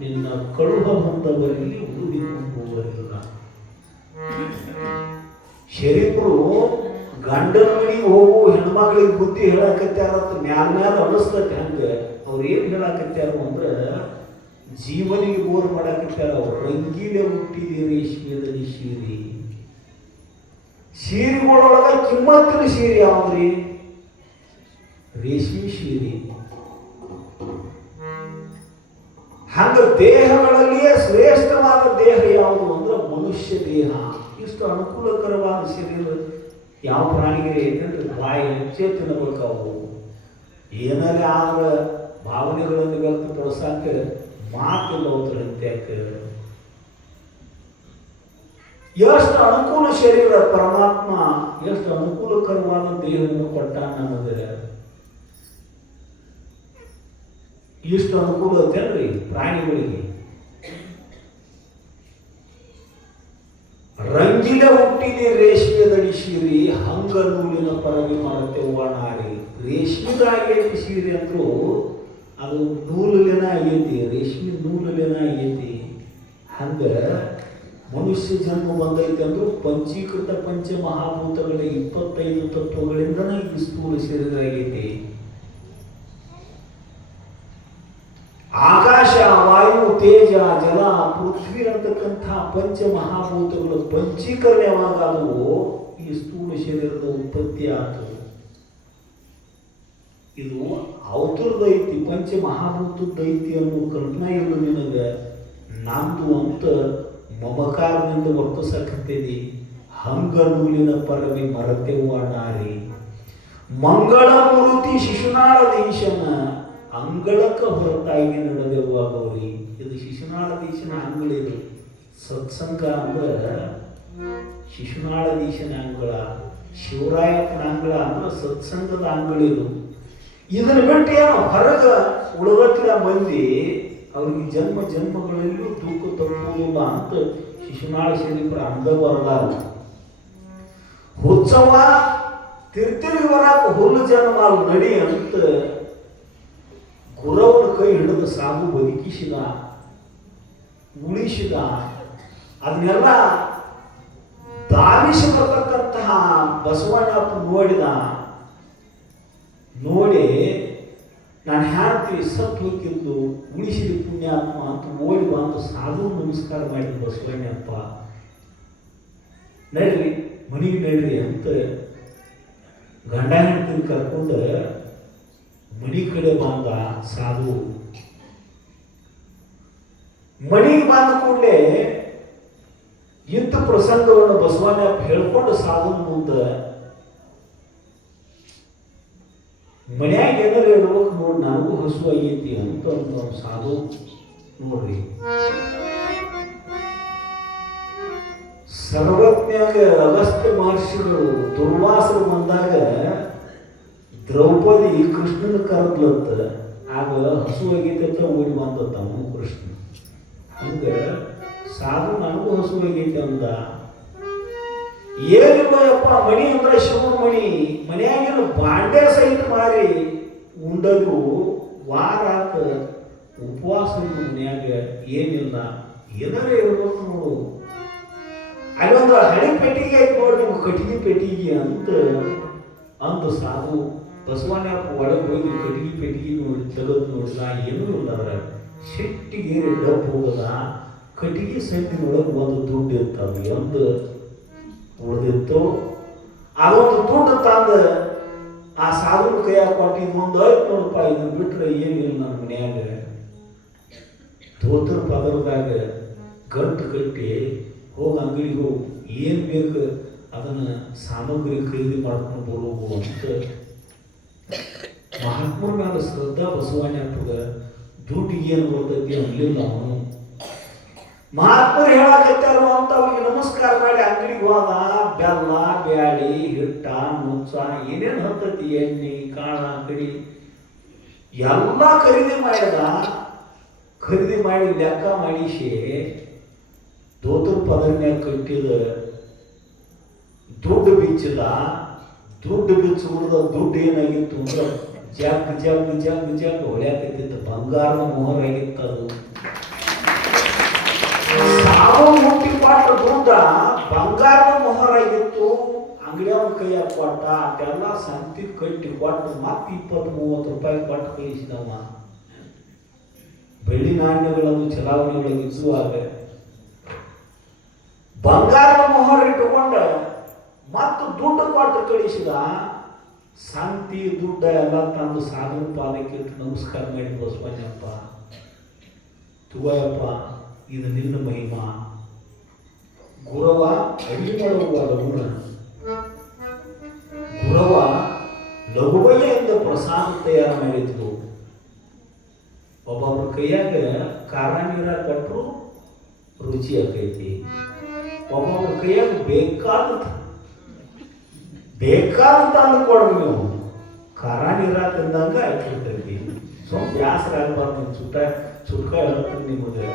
ನಿನ್ನ ಕಳುಹ ಬಂದವರಲ್ಲಿ ಉಳಿದುಕೊಂಡುವರಿಲ್ಲ. ಶರೀಫರು ಗಂಡನ ಮನೆಗೆ ಹೋಗು ಹೆಣ್ಮಕ್ಳಿಗೆ ಬುದ್ಧಿ ಹೇಳಕತ್ಯಾರ ಮ್ಯಾಲ ಅನಿಸ್ತೈತೆ. ಹಂಗೆ ಅವ್ರು ಏನು ಹೇಳಕತ್ಯಾರ ಅಂದ್ರೆ ಜೀವನಿಗೆ ಬೋರ್ ಮಾಡಕತ್ಯಾರ. ಅವ್ರು ರಂಗಿಲೆ ಹುಟ್ಟಿದಿ ರೇಷ್ಮೆದಲ್ಲಿ ಸೀರಿ. ಸೀರೆಗಳೊಳಗ ಕಿಮ್ಮತ್ತಿನ ಸೀರೆ ಯಾವ್ದ್ರಿ? ರೇಷ್ಮೆ ಸೀರೆ. ಹಂಗ ದೇಹಗಳಲ್ಲಿಯೇ ಶ್ರೇಷ್ಠವಾದ ದೇಹ ಯಾವುದು ಅಂದ್ರೆ ಮನುಷ್ಯ ದೇಹ. ಇಷ್ಟು ಅನುಕೂಲಕರವಾದ ಶರೀರ ಯಾವ ಪ್ರಾಣಿಗೆ ಐತಂದ್ರೆ ಬಾಯಿ ಹೆಚ್ಚೆ ತಿನ್ನಬೇಕಾವು. ಏನಾರೇ ಆಗ ಭಾವನೆಗಳನ್ನು ವ್ಯಕ್ತಪಡಿಸಾಕ ಮಾತಿಲ್ಲ ಹೋದ್ರ ಅಂತ್ಯಾಕ. ಎಷ್ಟು ಅನುಕೂಲ ಶರೀರ ಪರಮಾತ್ಮ, ಎಷ್ಟು ಅನುಕೂಲಕರವಾದ ದೇಹವನ್ನು ಕೊಟ್ಟ ನಮಗೆ. ಇಷ್ಟು ಅನುಕೂಲ ಐತೇನ್ರಿ ಪ್ರಾಣಿಗಳಿಗೆ. ರಂಗಿಲ ಹುಟ್ಟಿದೆ ರೇಷ್ಮೆ ದಡಿ ಸೀರೆ ಹಂಗ ನೂಲಿನ ಪರವಿ ಮಾಡುತ್ತೇವ್ವ ನಾರಿ. ರೇಷ್ಮೆದಾಗೈತಿ ಸೀರೆ ಅಂದ್ರೂ ಅದು ನೂಲಿನ ಆಗೈತಿ, ರೇಷ್ಮೆ ನೂಲಲೇನ ಆಗೈತಿ. ಹಂಗ ಮನುಷ್ಯ ಜನ್ಮ ಬಂದೈತಿ ಅಂದ್ರೂ ಪಂಚೀಕೃತ ಪಂಚ ಮಹಾಭೂತಗಳ 25 ತತ್ವಗಳಿಂದನೇ ಈ ಸ್ಥೂಲ ಶರೀರ ಆಗೈತಿ. ಆಕಾಶ, ವಾಯು, ತೇಜ, ಜಲ, ಪೃಥ್ವಿ ಅಂತಕ್ಕಂಥ ಪಂಚ ಮಹಾಭೂತಗಳು ಪಂಚೀಕರಣ ಯಾವಾಗಾದವು ಈ ಸ್ಥೂಲ ಶರೀರದ ಉತ್ಪತ್ತಿ ಆಯಿತು. ಇದು ಅವತರದೈತಿ, ಪಂಚ ಮಹಾಭೂತದೈತಿ ಅನ್ನೋ ಕಲ್ಪನಾ ಇಲ್ಲ ನಿನಗೆ. ನಂದು ಅಂತ ಮಮಕಾರದಿಂದ ವರ್ತಿಸಕತ್ತೀವಿ. ಹಂಗ ನೂಲಿನ ಪರವಿ ಮರತೆವು ಅಣ್ಣಾರಿ. ಮಂಗಳ ಮೂರ್ತಿ ಶಿಶುನಾಳದೀಶನ ಅಂಗಳಕ್ಕ ಹೊರತಾಗಿ ನಡೆದೆವ್ವ ಗೌರಿ. ಇದು ಶಿಶುನಾಳದೀಶನ ಅಂಗಳಿದು. ಸತ್ಸಂಗ ಅಂದ್ರೆ ಶಿಶುನಾಳದೀಶನ ಅಂಗಳ, ಶಿವರಾಯಪ್ಪನ ಅಂಗಳ ಅಂದ್ರೆ ಸತ್ಸಂಗದ ಅಂಗಳಿದು. ಇದನ್ನ ಬಿಟ್ಟು ಏನು ಹೊರಗ ಉಳಗತ್ತಿನ ಮಂದಿ ಅವ್ರಿಗೆ ಜನ್ಮ ಜನ್ಮಗಳಲ್ಲೂ ದುಃಖ ತಪ್ಪುವುದಿಲ್ಲ ಅಂತ ಶಿಶುನಾಳ ಶರೀಫರ ಅಂದ ಬರಲಾರ. ಹುಚ್ಚವ ತಿರ್ತಿರಿ ಬರಾಕ ಹುಲ್ಲು ಜನ್ಮ ನಡಿ ಅಂತ ಗುರವನ ಕೈ ಹಿಡಿದು ಸಾಧು ಬದುಕಿಸಿದ, ಉಳಿಸಿದ. ಅದನ್ನೆಲ್ಲ ಧಾವಿಸಿ ಬರ್ತಕ್ಕಂತಹ ಬಸವಣ್ಣಪ್ಪ ನೋಡಿ ನಾನು ಹ್ಯಾತಿ ಸತ್ತು ಹೋಗಿದ್ದು ಉಳಿಸಿದ ಪುಣ್ಯಾತ್ಮ ಅಂತ ಓಡಿ ಬಂದು ಸಾಧು ನಮಸ್ಕಾರ ಮಾಡಿದ ಬಸವಣ್ಣಪ್ಪ. ನಡ್ರಿ ಮನೆಗೆ ನಡ್ರಿ ಅಂತ ಗಂಡ ಹೆಂಡತಿನ ಕರ್ಕೊಂಡು ಮನಿ ಕಡೆ ಬಂದ ಸಾಧು. ಮನೆಗೆ ಬಂದ ಕೂಡಲೇ ಇಂಥ ಪ್ರಸಂಗವನ್ನು ಬಸವಣ್ಣಪ್ಪ ಹೇಳ್ಕೊಂಡು ಸಾಧುನ ಮುಂದೆ ಮನ್ಯಾಗ ಏನಾರು ಇರ್ಬೇಕು ನೋಡಿ, ನನಗೂ ಹಸು ಆಗೈತಿ ಅಂತ ಒಂದು ಸಾಧು. ನೋಡ್ರಿ, ಸರ್ವಜ್ಞಾಗ ಅಗಸ್ತ್ಯ ಮಹರ್ಷಿಗಳು ದುರ್ವಾಸರು ಬಂದಾಗ ದ್ರೌಪದಿ ಕೃಷ್ಣನ ಕರೆದ್ಲತ್ತ. ಆಗ ಹಸು ಆಗೈತೆ ಅಂತ ಓಡಿ ಬಂದತ್ತ ಅವನು ಕೃಷ್ಣ. ಹಂಗ ಸಾಧು ನನಗೂ ಹಸು ಆಗೈತೆ ಅಂದ. ಏನಿಲ್ಲಪ್ಪ, ಮಣಿ ಅಂದ್ರೆ ಶಿವನ ಮಣಿ, ಮನೆಯಾಗಿನ ಬಾಂಡೆ ಸಹಿತ ಮಾರಿ ಉಂಡದು ವಾರ ಉಪವಾಸ ಮನ್ಯಾಗ ಏನಿಲ್ಲ, ಏನಾರ ಇರ್ಬೇಕು ನೋಡು. ಅಲ್ಲೊಂದು ಹಳೆ ಪೆಟ್ಟಿಗೆ ಐತಿ ನೋಡಿ, ನಿಮ್ಗೆ ಕಟ್ಟಿಗೆ ಪೆಟ್ಟಿಗೆ ಅಂತ ಸಾಧು. ಬಸವಣ್ಣಪ್ಪ ಒಳಗೆ ಹೋಗಿ ಕಟ್ಟಿಗೆ ಪೆಟ್ಟಿಗೆ ನೋಡಿ ತೆಗೆದು ನೋಡಿದ, ಏನೂ ಇಲ್ಲ. ಅದ್ರ ಸಿಟ್ಟಿಗೆ ಡಬ್ಬು ಹೋಗದ, ಕಟ್ಟಿಗೆ ಸೈತಿನೊಳಗೆ ಒಂದು ದುಡ್ಡು ಇರ್ತವೆ. ಒಂದು ಉಳಿದಿತ್ತು, ಅದೊಂದು ದುಡ್ಡು ತಂದು ಆ ಸಾಧುನ ಕೈಯಾಗ ಕೊಟ್ಟು, ಇದೊಂದು 500 ರೂಪಾಯಿ, ಇದನ್ನು ಬಿಟ್ಟರೆ ಏನಿಲ್ಲ ನನ್ನ ಮನ್ಯಾಗ. ಧೋತ್ರ ಪದರದಾಗ ಗಂಟು ಕಟ್ಟಿ ಹೋಗಿ ಅಂಗಡಿಗೆ ಹೋಗಿ ಏನು ಬೇಕು ಅದನ್ನು ಸಾಮಗ್ರಿ ಖರೀದಿ ಮಾಡ್ಕೊಂಡು ಬರೋದು ಅಂತ ಮಹಾತ್ಮರ ಮೇಲೆ ಶ್ರದ್ಧಾ ಬಸವಣ್ಣಪ್ಪಗ ದುಡ್ಡಿಗೆ ಏನು ಬರ್ತೈತಿ ಅನ್ಲಿಲ್ಲ ಅವನು. ಮಹಾತ್ಮರು ಹೇಳಕತ್ತಾರ ಅಂತ ಅವ್ರಿಗೆ ನಮಸ್ಕಾರ ಮಾಡಿ ಅಂಗಡಿಗೆ ಹೋದ. ಬೆಲ್ಲ, ಬ್ಯಾಳಿ, ಹಿಟ್ಟ, ನುಚ್ಚ, ಏನೇನು ಹತ್ತೈತಿ, ಎಣ್ಣೆ, ಕಾಳ, ಕಡಿ ಎಲ್ಲ ಖರೀದಿ ಮಾಡಿದ. ಖರೀದಿ ಮಾಡಿ ಲೆಕ್ಕ ಮಾಡಿಸಿ ದೋತ್ರ ಪದರ್ನ್ಯಾಗ ಕಟ್ಟಿದ ದುಡ್ಡು ಬಿಚ್ಚಿದ. ದುಡ್ಡು ಬಿಚ್ಚಿ ಉಳಿದ ದುಡ್ಡು ಏನಾಗಿತ್ತು ಅಂದ್ರೆ ಜಗ್ ಜಗ್ ಜಗ್ ಜಗ್ ಹೊಳ್ಯಾಕತ್ತಿತ್ತು. ಬಂಗಾರದ ಮೊಹರ್ ಆಗಿತ್ತು ಅದು. ಸಾವು ಮುಟ್ಟಿ ಕೊಟ್ಟ ದುಡ್ಡ ಬಂಗಾರದ ಮೊಹರ್ ಆಗಿತ್ತು. ಅಂಗಡಿಯವ್ರ ಕೈಯಾಗ ಕೊಟ್ಟ. ಅದೆಲ್ಲ ಸಂತಿ ಕಟ್ಟಿ ಕೊಟ್ಟು ಮತ್ತೆ 20-30 ರೂಪಾಯಿ ಕೊಟ್ಟು ಕಳಿಸಿದವ. ಬೆಳ್ಳಿ ನಾಣ್ಯಗಳನ್ನು ಚಲಾವಣೆಗಳಿದ್ದು ಆಗ ಬಂಗಾರದ ಮೊಹರ್ ಇಟ್ಟುಕೊಂಡ ಮತ್ತು ದುಡ್ಡು ಕೊಟ್ಟು ಕಳಿಸಿದ. ಸಂತಿ ದುಡ್ಡ ಎಲ್ಲ ತಂದು ಸಾಧನ ಪಾದಕ್ಕೆ ಇಟ್ಟು ನಮಸ್ಕಾರ ಮಾಡಿ, ಬಸವಣ್ಣಪ್ಪ ತುವಯಪ್ಪ, ಇದು ನಿನ್ನ ಮಹಿಮಾ. ಗುರವ ಅಡಿ ಮಾಡುವ ಲಗುಣ, ಗುರವ ಲಘುಬಯ್ಯಿಂದ ಪ್ರಸಾದ ತಯಾರು ಮಾಡಿದ್ರು. ಒಬ್ಬೊಬ್ಬರ ಕೈಯಾಗ ಖಾರ ನೀರ ಕೊಟ್ಟರು ರುಚಿ ಆಕೈತಿ. ಒಬ್ಬೊಬ್ಬರ ಕೈಯಾಗ ಬೇಕಾದಂತ ಅಂದ್ಕೊಡ್ರಿ ನೀವು. ಖಾರ ನೀರ ತಿಂದಂಗ ಹಾಕಿರ್ತೈತಿ. ಸ್ವಲ್ಪ ಬ್ಯಾಸರ ಆಗ್ಬಾರ್ದು. ಸುಟ್ಕ ಹೇಳ್ತೀನಿ ನಿಮಗೆ.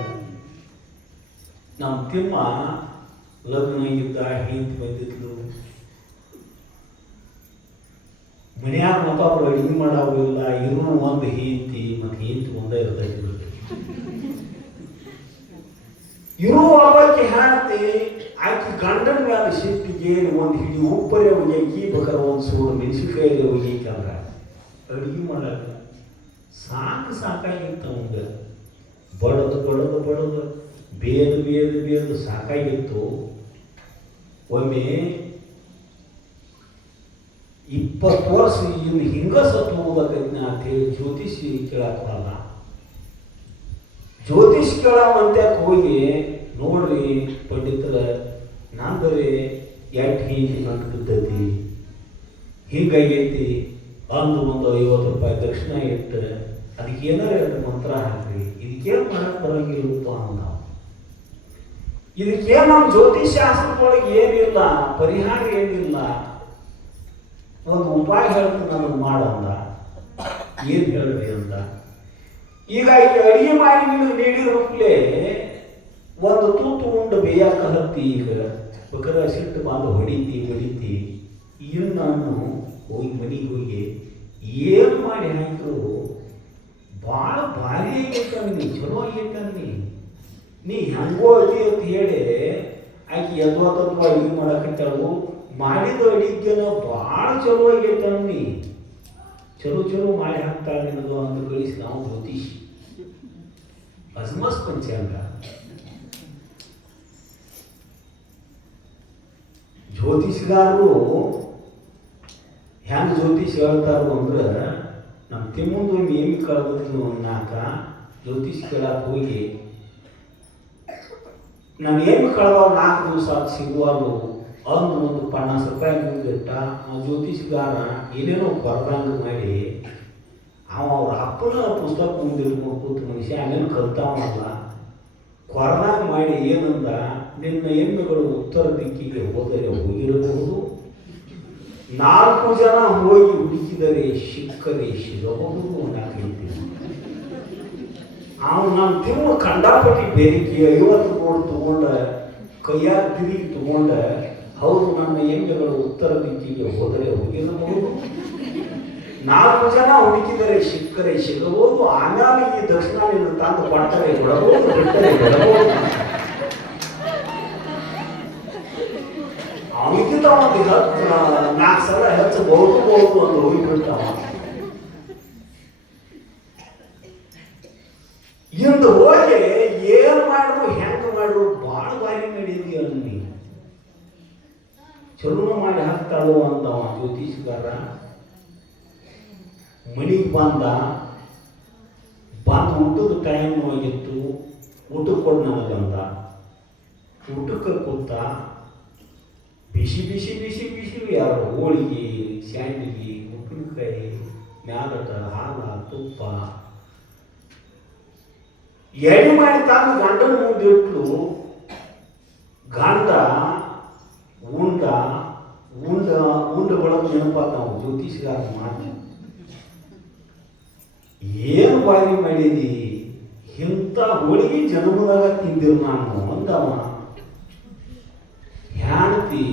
ನಮ್ಮ ತಿಮ್ಮ ಲಗ್ನ ಆಗಿದ್ದ, ಹೆಂಡತಿ ಬಂದಿದ್ಲು. ಮನ್ಯಾಗ ಮತ್ತೊಬ್ರು ಅಡಿಗೆ ಮಾಡೋರು ಇಲ್ಲ. ಇರೋ ಒಂದು ಹೆಂಡತಿ ಮತ್ತು ಹೆಂಡತಿ ಒಂದೇ ಇರ್ತೈತಿ. ಇರುವಾಗಕ್ಕೆ ಹೇಳ್ತಿ ಆಕೆ ಗಂಡನ ಮೇಲೆ ಸಿಟ್ಟಿಗೆ ಒಂದು ಹಿಡಿ ಉಪ್ಪರೆ ಒಯ್ಯಕಿ ಬೇಕಾದ್ರೆ ಒಂದು ಸೂಡು ಮೆಣಸಿನಕಾಯಿಗೆ ಒಯ್ಯಕಂದ್ರ ಅಡುಗೆ ಮಾಡಲ್ಲ ಸಾಕಾಗಿತ್ತು ಅವಂಗೆ. ಬಡದು ಬೇದು ಸಾಕಾಗಿತ್ತು. ಒಮ್ಮೆ 20 ವರ್ಷ ಇನ್ನು ಹಿಂಗ ಸತ್ತು ಹೋಗೋದೈತ್ನ ಅಂತ ಹೇಳಿ ಜ್ಯೋತಿಷಿ ಕೇಳಕ್ ಬರಲ್ಲ. ಜ್ಯೋತಿಷ್ ಕೇಳೋವಂತ್ಯಾಕೆ ಹೋಗಿ ನೋಡ್ರಿ ಪಂಡಿತರ ನಂದರೆ ಎಟ್ಟು ಹಿಂಗೆ ನಂಟು ಬಿದ್ದೈತಿ, ಹಿಂಗಾಗೈತಿ ಅಂದು ಒಂದು 50 ರೂಪಾಯಿ ದಕ್ಷಿಣ ಇಟ್ಟು ಅದಕ್ಕೆ ಏನಾರ 2 ಮಂತ್ರ ಹಾಕ್ರಿ, ಇದಕ್ಕೇನು ಮಾಡಕ್ ಬರಂಗಿಲ್ಲಪ್ಪ ಅಂದ. ಇದಕ್ಕೇನು ನಮ್ಮ ಜ್ಯೋತಿಷ್ ಶಾಸ್ತ್ರದೊಳಗೆ ಏನಿಲ್ಲ, ಪರಿಹಾರ ಏನಿಲ್ಲ, ಒಂದು ಉಪಾಯ ಹೇಳ್ತು ನನಗೆ ಮಾಡಂದ. ಏನು ಹೇಳ್ರಿ ಅಂದ. ಈಗ ಅಡಿಗೆ ಮಾಡಿ ನೀಡಿರೋಕ್ಲೇ ಒಂದು ತೂತು ಉಂಡು ಬೇಯಕ್ಕೆ ಹತ್ತಿ ಈಗ ಬೇಕಾದ್ರೆ ಸಿಟ್ಟು ಬಂದು ಹೊಡಿತಿ ಇನ್ನು ನಾನು ಹೋಗಿ ಮನೆಗೆ ಹೋಗಿ ಏನು ಮಾಡಿ ಹಾಕಿದ್ರು ಭಾಳ ಭಾರಿ ಆಗೈತನ್ನಿ, ಚಲೋ ಆಗೈತನ್ನಿ, ನೀ ಹೆಂಗೋ ಅದಿ ಅಂತ ಹೇಳಿ ಆಕೆ ಎದ್ವತ್ತತ್ವ ಅಡಿಗೆ ಮಾಡಕತ್ತಾಳು. ಮಾಡಿದ ಅಡಿಗೆನ ಭಾಳ ಚಲೋ ಆಗೈತನ್ನಿ, ಚಲೋ ಮಾಡಿ ಹಾಕ್ತಾಳೆ ನಿನದು ಅಂತ ಕಳಿಸಿ ನಾವು ಜ್ಯೋತಿಷ್ ಅಜ್ಮಸ್ ಪಂಚಾಂಗ ಜ್ಯೋತಿಷ್ಗಾರರು ಹೆಂಗೆ ಜ್ಯೋತಿಷ್ ಹೇಳ್ತಾರು ಅಂದ್ರೆ ನಮ್ಮ ತಿಮ್ಮಂದು ನೇಮಿ ಕಳೆದಿದ್ರು ಅನ್ನಾಕ ಜ್ಯೋತಿಷ್ ಕೇಳಕ್ಕೆ ಹೋಗಿ ನಾನು ನೇಮಿ ಕಳೆದ 4 ದಿವಸ ಸಿಗುವಾಗ ಅಂದು ಒಂದು 50 ರೂಪಾಯಿ ಮುಂದಿಟ್ಟ. ಜ್ಯೋತಿಷ್ಗಾರ ಏನೇನೋ ಕೊರದಂಗೆ ಮಾಡಿ ಅವ್ರ ಅಪ್ಪನ ಪುಸ್ತಕ ಮುಂದಿಟ್ಕೊಂಡು ಕೂತು ಮನುಷ್ಯ ಆಮೇಲೆ ಕಲ್ತಾವಲ್ಲ ಕೊರದಂಗೆ ಮಾಡಿ ಏನಂದ, ನಿನ್ನ ಎಮ್ಮೆಗಳು ಉತ್ತರ ದಿಕ್ಕಿಗೆ ಹೋದರೆ ಹೋಗಿರಬಹುದು, 4 ಜನ ಹೋಗಿ ಹುಡುಕಿದರೆ ಸಿಕ್ಕರೆ ಸಿಗಬಹುದು ಅನ್ನಕೈತಿ. ನಮ್ಮ ತಿಮ್ಮ ಕಂಡಾಪಟ್ಟಿ ಬೇರಿಕೆ 50 ನೋಡು ತಗೊಂಡ ಕೈಯಾಗ ತಿರುಗಿ ತಗೊಂಡ, ಹೌದು ನನ್ನ ಎಮ್ಮೆಗಳು ಉತ್ತರ ದಿಕ್ಕಿಗೆ ಹೋದರೆ ಹೋಗಿರಬಹುದು, 4 ಜನ ಹುಡುಕಿದರೆ ಸಿಕ್ಕರೆ ಸಿಗಬಹುದು, ಆಮೇಲೆ ಈ ದಕ್ಷಿಣ ನಿನ್ನ ತಂದು ಕೊಟ್ಟರೆ ಕೊಡಬಹುದು, ಬಿಟ್ಟರೆ ಬಿಡಬಹುದು. ಅವನಿಗಿಂತ ಒಂದು 4 ಸಲ ಹೆಚ್ಚಬಹುದು ಅಂತ ಹೋಗಿಬಿಡ್ತಾವ. ಇಂದು ಹೋಗಿ ಏನು ಮಾಡ್ರು ಹೆಂಗೆ ಮಾಡ್ರು ಭಾಳ ಬಾರಿ ನಡೀತಿ ಅನ್ನಿ, ಚಲೋ ಮಾಡಿ ಹಾಕ್ತಾಳು ಅಂತವ ಜ್ಯೋತಿಷ್ಗಾರ. ಮನೆಗೆ ಬಂದು ಊಟದ ಟೈಮ್ ಆಗಿತ್ತು, ಊಟಕ್ಕೆ ಕೊಡು ನನಗಂದ. ಊಟಕ್ಕೆ ಕೂತ ಬಿಸಿ ಯಾರು ಹೋಳಿಗೆ, ಸ್ಯಾಂಡಿಗೆ, ಉಪ್ಪಿನಕಾಯಿ, ಮ್ಯಾಗಟ, ಹಾಲು, ತುಪ್ಪ ಎಣ್ಣೆ ಮಾಡಿ ತಂದು ಗಂಡನ ಮುಂದಿಟ್ಲು. ಗಂಡ ಉಂಡ ಬಳಗ ನೆನಪಾತ ನಾವು ಜ್ಯೋತಿಷ್ಗಾರ ಮಾಡಿ ಏನು ಬಾರಿ ಮಾಡಿದಿ, ಇಂಥ ಹೋಳಿಗೆ ಜನ್ಮದಾಗ ತಿಂದಿರು ನಾನು ಅಂದವ. ಹ್ಯಾಂತಿ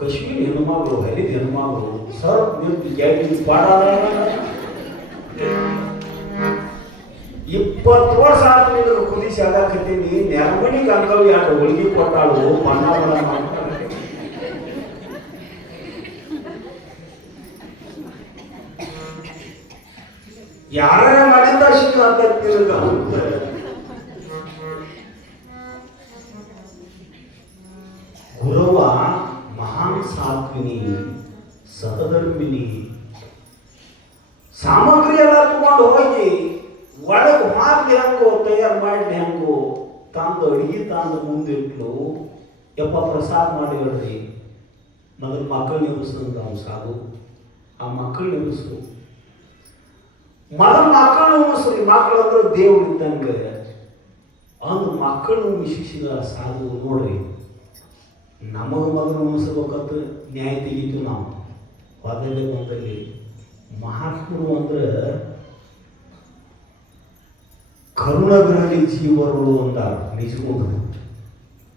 ಕಾಶ್ಮೀರಿ ಹೆಣ್ಮಗಳು, ಹರಿದ ಹೆಣ್ಮಗಳು ಸ್ವಲ್ಪ ನಿಂತು ಗ್ಯಾಗಿ ಪಾಡ 20 ವರ್ಷ ಆದ್ಮೇಲೆ ಕುದಿಸಿ ಆಗಕತ್ತೀನಿ, ನೆರಮಣಿಗೆ ಅಂಕಲ್ 2 ಹೋಳಿಗೆ ಕೊಟ್ಟಾಳು, ಪನ್ನಾಳ ಯಾರ ಮಾಡಿದ ಶಿಕ್ಷಣ ಅಂತ ಗುರವ ಮಹಾನ್ ಸಾತ್ವಿನಿ ಸಹಧರ್ಮಿನಿ. ಸಾಮಗ್ರಿ ಎಲ್ಲ ತಗೊಂಡು ಹೋಗಿ ಒಳಗೆ ಮಾಡಿ ಹೆಂಗೋ ತಯಾರು ಮಾಡಿ ಹೆಂಗೋ ತಂದು ಅಡಿಗೆ ತಂದು ಮುಂದಿಟ್ಲು. ಯಪ್ಪ ಪ್ರಸಾದ ಮಾಡಿ ಹೇಳ್ರಿ, ಮೊದಲು ಮಕ್ಕಳು ನಿಲ್ಲಿಸಂತ ಅವ್ನು ಸಾಧು, ಆ ಮಕ್ಕಳು ನಿಲ್ಲಿಸು, ಮೊದಲು ಮಕ್ಕಳು ಉಣಿಸ್ರಿ, ಮಕ್ಕಳು ಅಂದ್ರೆ ದೇವ್ರು ಇದ್ದಂಗೆ ಅಂದು ಮಕ್ಕಳು ಉಣಿಸಿದ ಸಾಧು. ನೋಡ್ರಿ, ನಮಗೆ ಮೊದಲು ಉಣಿಸ್ಬೇಕಂತ ನ್ಯಾಯ ತೆಗೀತು ನಾವು ಹೊದಲ್ಲೇ ಬಂದಲ್ಲಿ. ಮಹಾತ್ಮರು ಅಂದ್ರೆ ಕರುಣಗ್ರಹಣಿ ಜೀವರು ಅಂದಾರ. ನಿಜವಾದ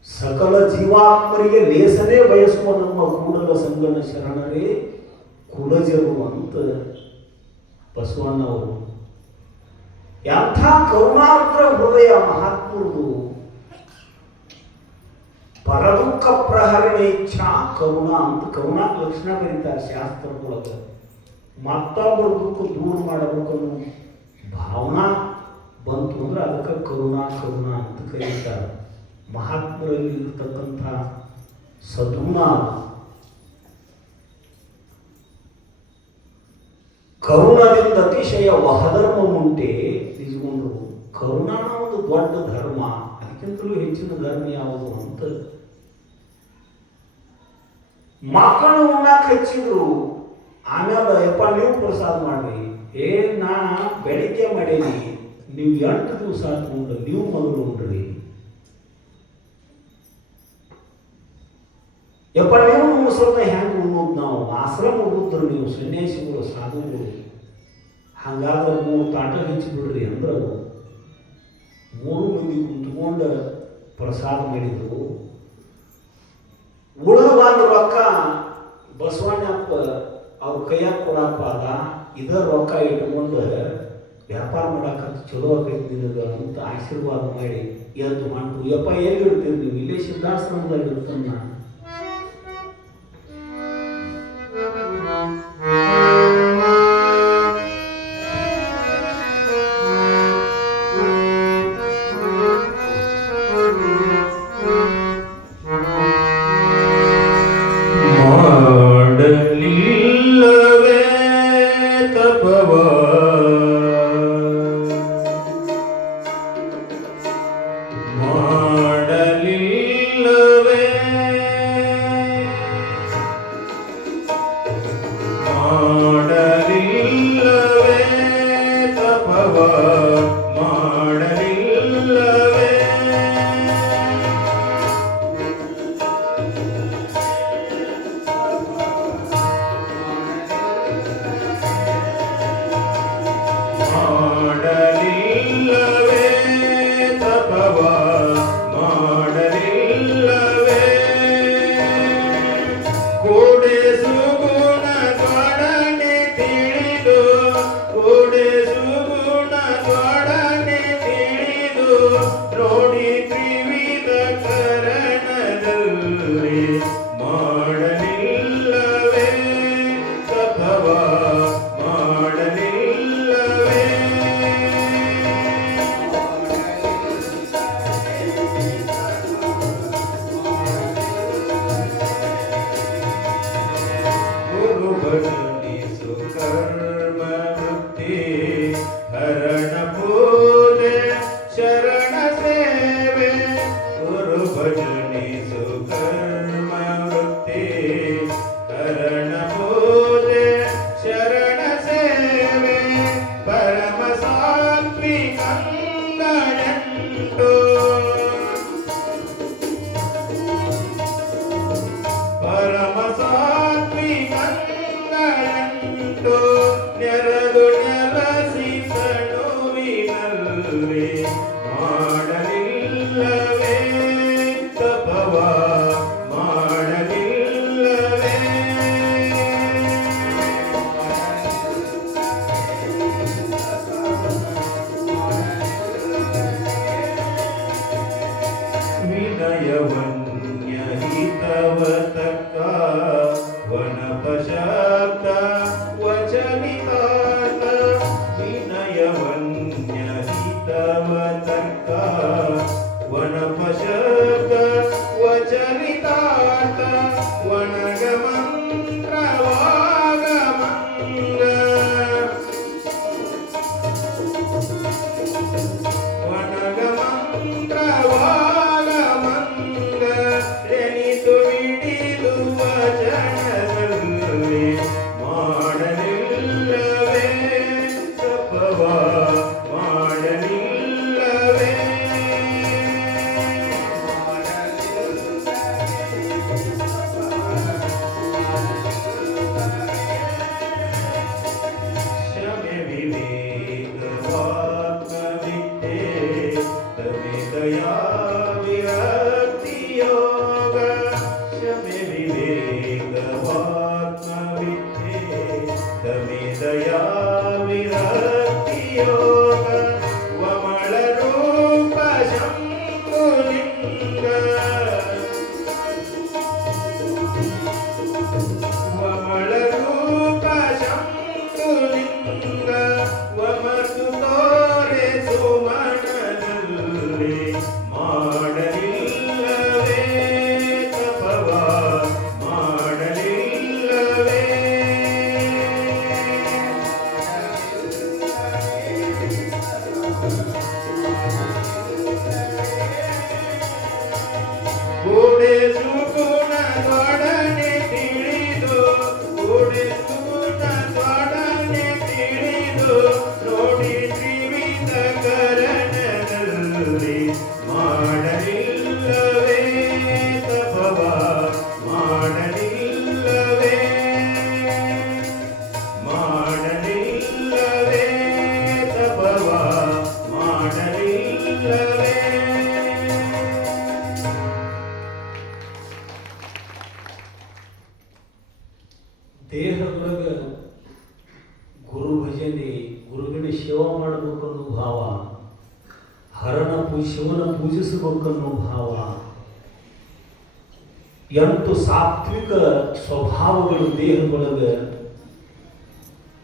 ಸಕಲ ಜೀವಾತ್ಮರಿಗೆ ಲೇಸನೇ ಬಯಸುವ ನಮ್ಮ ಕೂಡಲ ಸಂಗಣ ಶರಣರೇ ಕುಲಜರು ಅಂತ ಬಸವಣ್ಣವರು. ಎಂಥ ಕರುಣಾರ್ದ್ರ ಹೃದಯ ಮಹಾತ್ಮರದು. ಪರದುಃಖ ಪ್ರಹರಣ ಇಚ್ಛಾ ಕರುಣಾ ಅಂತ ಕರುಣಾ ಲಕ್ಷಣ ಬರೀತಾರೆ ಶಾಸ್ತ್ರದೊಳಗೆ. ಮತ್ತೊಬ್ಬರ ದುಃಖ ದೂರ ಮಾಡಬೇಕು ಅನ್ನೋ ಭಾವನಾ ಬಂತು ಅಂದ್ರೆ ಅದಕ್ಕೆ ಕರುಣಾ ಅಂತ ಕರೀತಾರೆ. ಮಹಾತ್ಮರಲ್ಲಿ ಇರತಕ್ಕಂಥ ಸದ್ಗುಣ ಕರುಣದಿಂದ ಅತಿಶಯ ವಹಧರ್ಮ ಉಂಟೆ ನಿಜಗೊಂಡು. ಕರುಣಾನ ಒಂದು ದೊಡ್ಡ ಧರ್ಮ, ಅದಕ್ಕಿಂತಲೂ ಹೆಚ್ಚಿನ ಧರ್ಮ ಯಾವುದು ಅಂತ. ಮಕ್ಕಳು ಉಣ್ಣಾಕ ಹಚ್ಚಿದ್ರು, ಆಮೇಲೆ ಯಪ್ಪ ನೀವು ಪ್ರಸಾದ ಮಾಡ್ರಿ, ನಾ ಬೆಳಿಗ್ಗೆ ಮಾಡೀನಿ, ನೀವು 8 ದಿವಸ ಉಂಡ್ರಿ, ನೀವು ಮೊದಲು ಉಂಡ್ರಿ, ಯಪ್ಪ ನೀವು ಮುಸಲ್ನ ಹೆಂಗೆ ಉಣ್ಣೋದು, ನಾವು ಆಶ್ರಮ ಉಳಿದ್ರು, ನೀವು ಸನ್ಯಾಸಿಗಳು ಸಾಧುಗಳು, ಹಂಗಾದ್ರೆ 3 ತಾಟ ಹೆಚ್ಚಿಬಿಡ್ರಿ ಅಂದ್ರೆ 3 ಮಂದಿ ಕುಂತ್ಕೊಂಡು ಪ್ರಸಾದ ಮಾಡಿದ್ರು. ಉಳಿದು ಬಂದ ರೊಕ್ಕ ಬಸವಣ್ಣಪ್ಪ ಅವ್ರ ಕೈಯಾಗ ಕೊಡಾಕ ಇದರ ರೊಕ್ಕ ಇಟ್ಕೊಂಡು ವ್ಯಾಪಾರ ಮಾಡಾಕಂತ ಚಲೋ ಆಕೈತಿ ನಿನಗೆ ಅಂತ ಆಶೀರ್ವಾದ ಮಾಡಿ ಎದ್ದು ಮಾಡ್ತು. ಯಪ್ಪ ಎಲ್ಲಿ ಇಡ್ತೀರಿ ನೀವು? ಇಲ್ಲೇ ಸಿದ್ಧಾಶ್ರಮದಲ್ಲಿ ಇರ್ತಾನ. ಶಿವನ ಪೂಜಿಸಬೇಕನ್ನೋ ಭಾವ, 8 ಸಾತ್ವಿಕ ಸ್ವಭಾವಗಳು ದೇಹದೊಳಗೆ,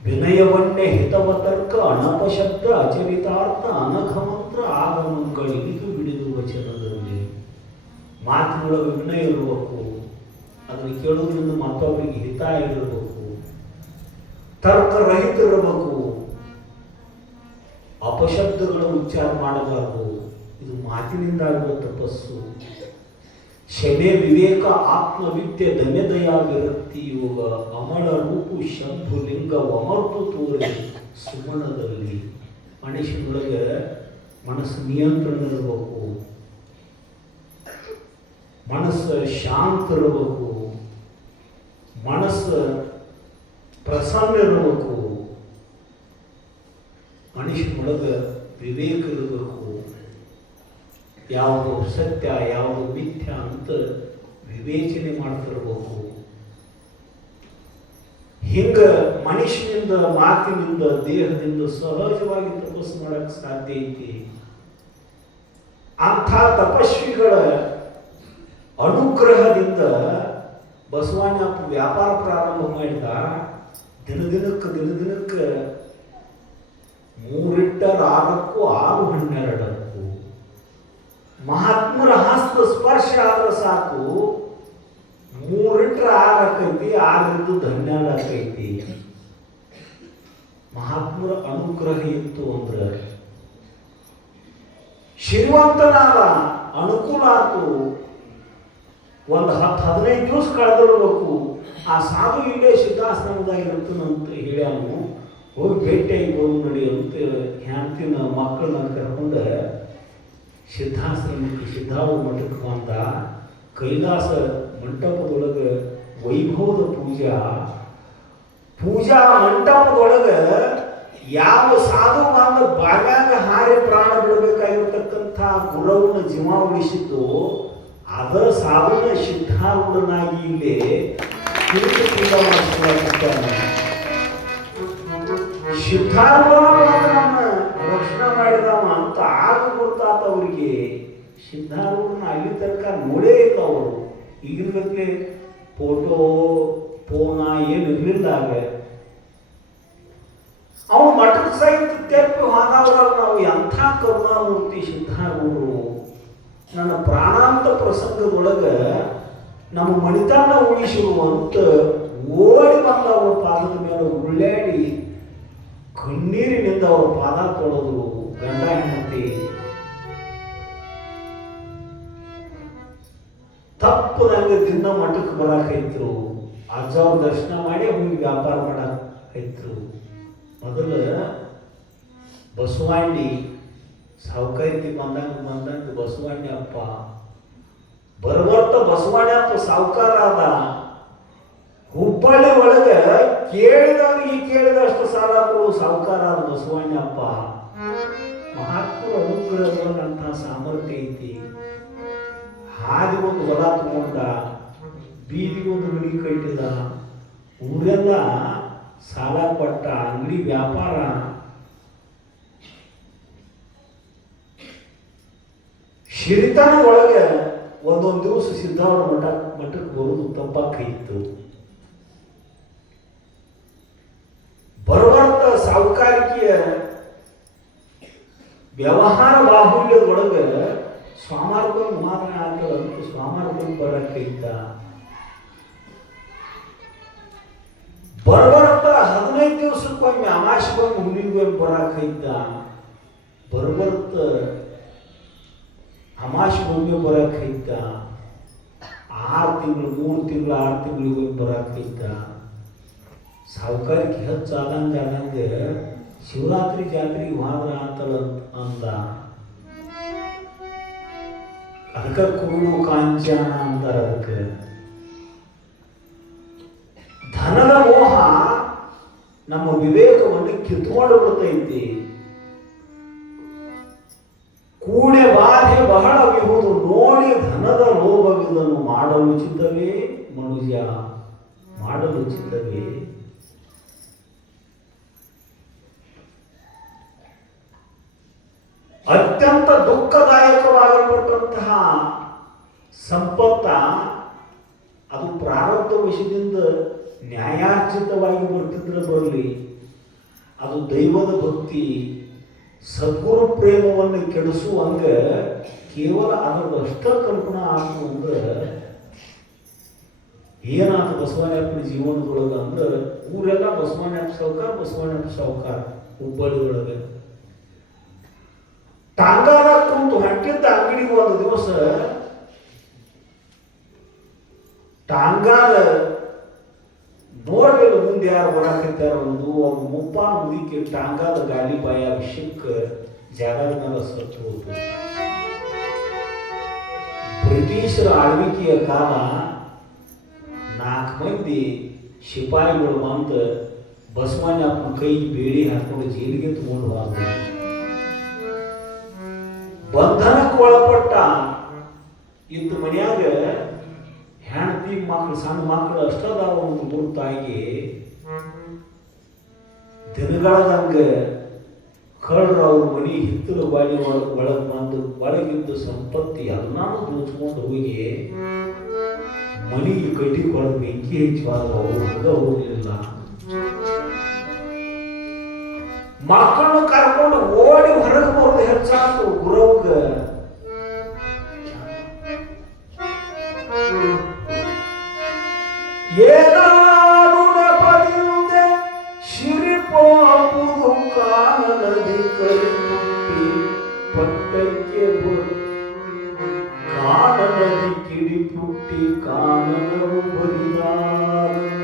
ವಿನಯವನ್ನೇ ಹಿತವತರ್ಕ ಅನಪಶಬ್ದ ಅಚರಿತಾರ್ಥ ಅನಘ ಮಂತ್ರ ಆಗಮನಗಳು ಇದು ಬಿಡಿದು ವಚನದಲ್ಲಿ. ಮಾತಿನೊಳಗೆ ವಿನಯ ಇರಬೇಕು, ಅದನ್ನು ಕೇಳುವುದರಿಂದ ಮತ್ತೊಬ್ಬರಿಗೆ ಹಿತ ಇರಬೇಕು, ತರ್ಕರಹಿತ ಇರಬೇಕು, ಅಪಶಬ್ದಗಳ ಉಚ್ಚಾರ ಮಾಡಬಾರದು. ಇದು ಮಾತಿನಿಂದ ಆಗುವ ತಪಸ್ಸು. ಶಮೆ ವಿವೇಕ ಆತ್ಮವಿದ್ಯೆ ಧನ್ಯದಯ ವಿರಕ್ತಿ ಯೋಗ ಅಮಳ ರೂಪು ಶಂಭು ಲಿಂಗ ಅಮರ್ತು ತೋರೆ ಸುಮಣದಲ್ಲಿ. ಮನುಷ್ಯನೊಳಗೆ ಮನಸ್ಸು ನಿಯಂತ್ರಣ ಇರಬೇಕು, ಮನಸ್ಸು ಶಾಂತ ಇರಬೇಕು, ಮನಸ್ಸು ಪ್ರಸನ್ನ ಇರಬೇಕು, ಮನುಷ್ಯನೊಳಗೆ ವಿವೇಕ ಇರಬೇಕು, ಯಾವುದು ಸತ್ಯ ಯಾವುದು ಮಿಥ್ಯ ಅಂತ ವಿವೇಚನೆ ಮಾಡ್ತಿರ್ಬೇಕು. ಹಿಂಗ ಮನುಷ್ಯನಿಂದ ಮಾತಿನಿಂದ ದೇಹದಿಂದ ಸಹಜವಾಗಿ ತಪಸ್ಸು ಮಾಡಕ್ ಸಾಧ್ಯ ಐತಿ. ಅಂಥ ತಪಸ್ವಿಗಳ ಅನುಗ್ರಹದಿಂದ ಬಸವಣ್ಣ ವ್ಯಾಪಾರ ಪ್ರಾರಂಭ ಮಾಡಿದ. ದಿನದಿನಕ್ಕೆ 3 ಇಟ್ಟರೆ 6ಕ್ಕೂ 6 12ಕ್ಕೂ ಮಹಾತ್ಮರ ಹಸ್ತ ಸ್ಪರ್ಶ ಆದ್ರೆ ಸಾಕು. 3 ಇಟ್ಟರೆ 6 ಆಕೈತಿ, 6 ಇದ್ದು 12 ಆಕೈತಿ. ಮಹಾತ್ಮರ ಅನುಗ್ರಹ ಇತ್ತು ಅಂದ್ರೆ ಶ್ರೀಮಂತನಾದ, ಅನುಕೂಲ ಆಯ್ತು. ಒಂದು 10-15 ದಿವಸ ಕಳೆದಿರ್ಬೇಕು. ಆ ಸಾಧು ಇಲ್ಲೇ ಸಿದ್ಧಾಶ್ರಮದಾಗ ಇರ್ತಾನಂತ ಹೇಳ್ಯಾನು. ಹೋಗಿ ಭೇಟಿಯಾಗಿ ಬಂದು ನೋಡಿ ಅಂತ ಹೆಂಡ್ತಿನ ಮಕ್ಕಳನ್ನ ಕರ್ಕೊಂಡು ಸಿದ್ಧಾಶ್ರಮಕ್ಕೆ ಸಿದ್ಧಾರೂಢ ಮಠಕ್ಕೆ ಬಂದ. ಕೈಲಾಸ ಮಂಟಪದೊಳಗೆ ವೈಭವದ ಪೂಜಾ ಮಂಟಪದೊಳಗೆ ಯಾವ ಸಾಧು ಬಂದು ಬಾಗ್ಯಾಗ ಹಾರಿ ಪ್ರಾಣ ಬಿಡಬೇಕಾಗಿರ್ತಕ್ಕಂಥ ಗುರವನ್ನ ಜೀವ ಉಳಿಸಿದ್ದು ಅದ ಸಾಧುನ ಸಿದ್ಧಾರೂಢನಾಗಿ ಇಲ್ಲೇ ಪೂಜಾ ಮಾಡಿಸ್ತಾನೆ. ಸಿದ್ಧಾರೂಢನ ರಕ್ಷಣೆ ಮಾಡಿದವ ಅಂತ ಆಗ ಗೊತ್ತಾತ ಅವ್ರಿಗೆ. ಸಿದ್ಧಾರೂಢನ ಅಲ್ಲಿ ತನಕ ನೋಡೇ ಇಲ್ಲ ಅವರು. ಈಗಿನ ಬಗ್ಗೆ ಫೋಟೋ ಫೋನ ಏನು ಇರಲಿಲ್ಲ. ಆಗ ಅವನು ಮಠದ ಸಹಿತ ತೆಪ್ಪಿ ಹಾಗಾದ್ರಲ್ಲಿ ನಾವು ಎಂಥ ಕರುಣಾಮೂರ್ತಿ ಸಿದ್ಧಾರೂಢರು. ನನ್ನ ಪ್ರಾಣಾಂತ ಪ್ರಸಂಗದೊಳಗೆ ನಮ್ಮ ಮಣಿತನ ಉಳಿಸುವಂತ ಓಡಿ ಬಂದ ಅವರ ಪಾದದ ಮೇಲೆ ಉಳ್ಳಾಡಿ ಕಣ್ಣೀರಿನಿಂದ ಅವರ ಪಾದ ತೊಳೆದು ಗಂಡ ಹೆಂಡತಿ ತಪ್ಪದಂಗೆ ದಿನ ಮಠಕ್ಕೆ ಬರಾಕೈತ್ರು. ಅಜ್ಜವ್ರ ದರ್ಶನ ಮಾಡಿ ಹೋಗಿ ವ್ಯಾಪಾರ ಮಾಡಾಕೈತ್ರು. ಮೊದಲು ಬಸವಣ್ಣಿ ಸಾವುಕಾರಿತಿ ಬಂದಂಗ ಬಸವಣ್ಣಿ ಅಪ್ಪ ಬರ್ಬರ್ತ ಬಸವಣ್ಣ ಅಪ್ಪ ಸಾವುಕಾರ ಆದ. ಹುಬ್ಬಳ್ಳಿ ಒಳಗೆ ಕೇಳಿದಷ್ಟು ಸಾಲ ಕೊಡು ಸಾವುಕಾರ ಆದ ಬಸವಣ್ಣ ಅಪ್ಪ. ಮಹಾತ್ಮರ ಅನುಗ್ರಹದಂತಹ ಸಾಮರ್ಥ್ಯ ಐತಿ. ಹಾದಿಗೊಂದು ಹೊಲ ತಗೊಂಡ, ಬೀದಿಗೊಂದು ಅಂಗಡಿ ಕಟ್ಟಿದ, ಊರೆಲ್ಲ ಸಾಲ ಕೊಟ್ಟ, ಅಂಗಡಿ ವ್ಯಾಪಾರ. ಶಿರಿತನ ಒಳಗೆ ಒಂದೊಂದು ದಿವಸ ಸಿದ್ಧಾರೂಢ ಮಠಕ್ಕೆ ಬರೋದು ತಪ್ಪಾಕೈತು. ಬರುವಂತ ಸಾಹುಕಾರಿಕೆಯ ವ್ಯವಹಾರ ಬಾಹುಲ್ಯದೊಳಗೆ ಸ್ವಾಮಾರ್ಗೊಂದು ಮಾತ್ರ ಆಗ್ತದಂತ ಸ್ವಾಮಾರ್ಗೊಂದು ಬರಕೈತ. ಬರುವಂತ 15 ದಿವಸಕ್ಕೊಮ್ಮೆ ಅಮಾಶಿಗೊಂದು ಹುಲಿಗೊಂದು ಬರಕೈತ. ಬರುವಂತ ಅಮಾಶಿಗೊಮ್ಮೆ ಬರಕೈತ. 6 ತಿಂಗಳು 3 ತಿಂಗಳು 6 ತಿಂಗಳಿಗೊಮ್ಮೆ ಬರಕೈತ. ಸಾವುಕಾರಿಕೆ ಹೆಚ್ಚಾದಂಗೆ ಶಿವರಾತ್ರಿ ಜಾತ್ರೆಗೆ ಹೋದ್ರ ಅಂತಲ್ಲ ಅಂದ. ಅದಕ್ಕೆ ಕುರುಡು ಕಾಂಚನ ಅಂತಾರ. ಅದಕ್ಕೆ ಧನದ ಮೋಹ ನಮ್ಮ ವಿವೇಕವನ್ನು ಕಿತ್ಕೊಂಡು ಬಿಡ್ತೈತಿ. ಕೂಡೆ ಬಾಧೆ ಬಹಳ ವಿಹುದು ನೋಡಿ ಧನದ ಲೋಭವಿದನು ಮಾಡಲು ಚಿತ್ತವೇ ಮನುಷ್ಯ ಮಾಡಲು ಚಿತ್ತವೇ. ಅತ್ಯಂತ ದುಃಖ ಸಂಪತ್ತ ಅದು ಪ್ರಾರಬ್ಧ ವಶದಿಂದ ನ್ಯಾಯಾರ್ಜಿತವಾಗಿ ಬರ್ತಿದ್ರೆ ಬರಲಿ, ಅದು ದೈವದ ಭಕ್ತಿ ಸದ್ಗುರು ಪ್ರೇಮವನ್ನು ಕೆಡಿಸುವಂಗ ಕೇವಲ ಅದರದಷ್ಟ ಕಲ್ಪನಾ ಆತು ಅಂದ್ರೆ ಏನಾದ್ರು ಬಸವಣ್ಣಪ್ಪನ ಜೀವನದೊಳಗೆ ಅಂದ್ರೆ ಊರೆಲ್ಲ ಬಸವಣ್ಣಪ್ಪ ಸಾವುಕಾರ ಹುಬ್ಬಳ್ಳಿ ಒಳಗೆ ಟಾಂಗಾರ ಕುಂತು ಹಟ್ಟಿದ್ದ ಅಂಗಡಿಗೆ ಒಂದು ದಿವಸ ಟಾಂಗಾದ ನೋಡ್ಲಿಲ್ಲ ಮುಂದೆ ಯಾರು ಬರಾಕತ್ತಾರ ಒಂದು ಮುಪ್ಪ ಮುದಿಕೆ ಟಾಂಗಾದ ಗಾಲಿ ಬಾಯ ವಿಷಯಕ್ಕ ಜಾಗದ ಮೇಲೆ ಸತ್ತು ಹೋಗ್ತದೆ. ಬ್ರಿಟಿಷರ ಆಳ್ವಿಕೆಯ ಕಾಲ 4 ಮಂದಿ ಶಿಪಾಯಿಗಳು ಬಂದು ಬಸವಣ್ಣಪ್ಪನ ಕೈಗೆ ಬೇಡಿ ಹಾಕೊಂಡು ಜೈಲಿಗೆ ತಗೊಂಡು ಹೋದ. ಬಂಧನಕ್ಕೆ ಒಳಪಟ್ಟ ಇದ್ದ ಮನ್ಯಾಗ ಹೆಂಡತಿ ಮಕ್ಕಳು ಸಣ್ಣ ಮಕ್ಕಳು ಅಷ್ಟದಾವ ಒಂದು ಗುರುತಾಗಿ ದಿನಗಳದಂಗ ಕಳ್ಳರು ಅವ್ರ ಮನಿ ಹಿತ್ತಲು ಬಾಳಿ ಒಳಗೆ ಬಂದು ಒಳಗಿದ್ದ ಸಂಪತ್ತಿ ಎಲ್ಲಾನು ದೋಚ್ಕೊಂಡು ಹೋಗಿ ಮನೆಗೆ ಕಟ್ಟಿ ಕೊಡ ಬೆಂಕಿ ಹೆಚ್ಚುವಾಗ ಅವರು ಹಂಗ ಹೋಗಲಿಲ್ಲ. ಮಕ್ಕಳನ್ನು ಕರ್ಕೊಂಡು ಓಡಿ ಹೊರಗೆ ಬರೋದು ಹೆಚ್ಚಾತು. ಗುರವ್ಗ ಏನಾರು ನೆಪದಿಂದ ಶಿರಿಪೋಪುದು ಕಾನನದಿ ಕರಿಮುಟ್ಟಿ ಪಟ್ಟಕ್ಕೆ ಕಾನನದಿ ಕಿಡಿಪುಟ್ಟಿ ಕಾನನವು ಬರಿದಾರಂತೆ.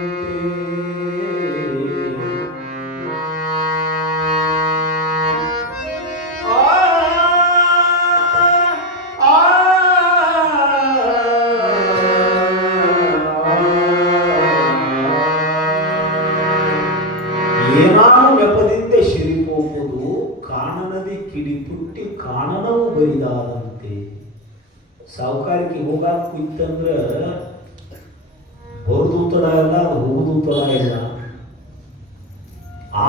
ಏನಾನು ನೆಪದಿಂದ ಶಿರಿಪೋಗುವುದು ಕಾನನದಿ ಕಿಡಿಪುಟ್ಟಿ ಕಾನನವು ಬರಿದಾದಂತೆ. ಸಾವುಕಾರಿಕೆ ಹೋಗಾಕ ಕುಯ್ತಂದ್ರ ಬರುದು ತಡ ಇಲ್ಲ, ಅದು ಹೋಗುದು ತಡ ಇಲ್ಲ.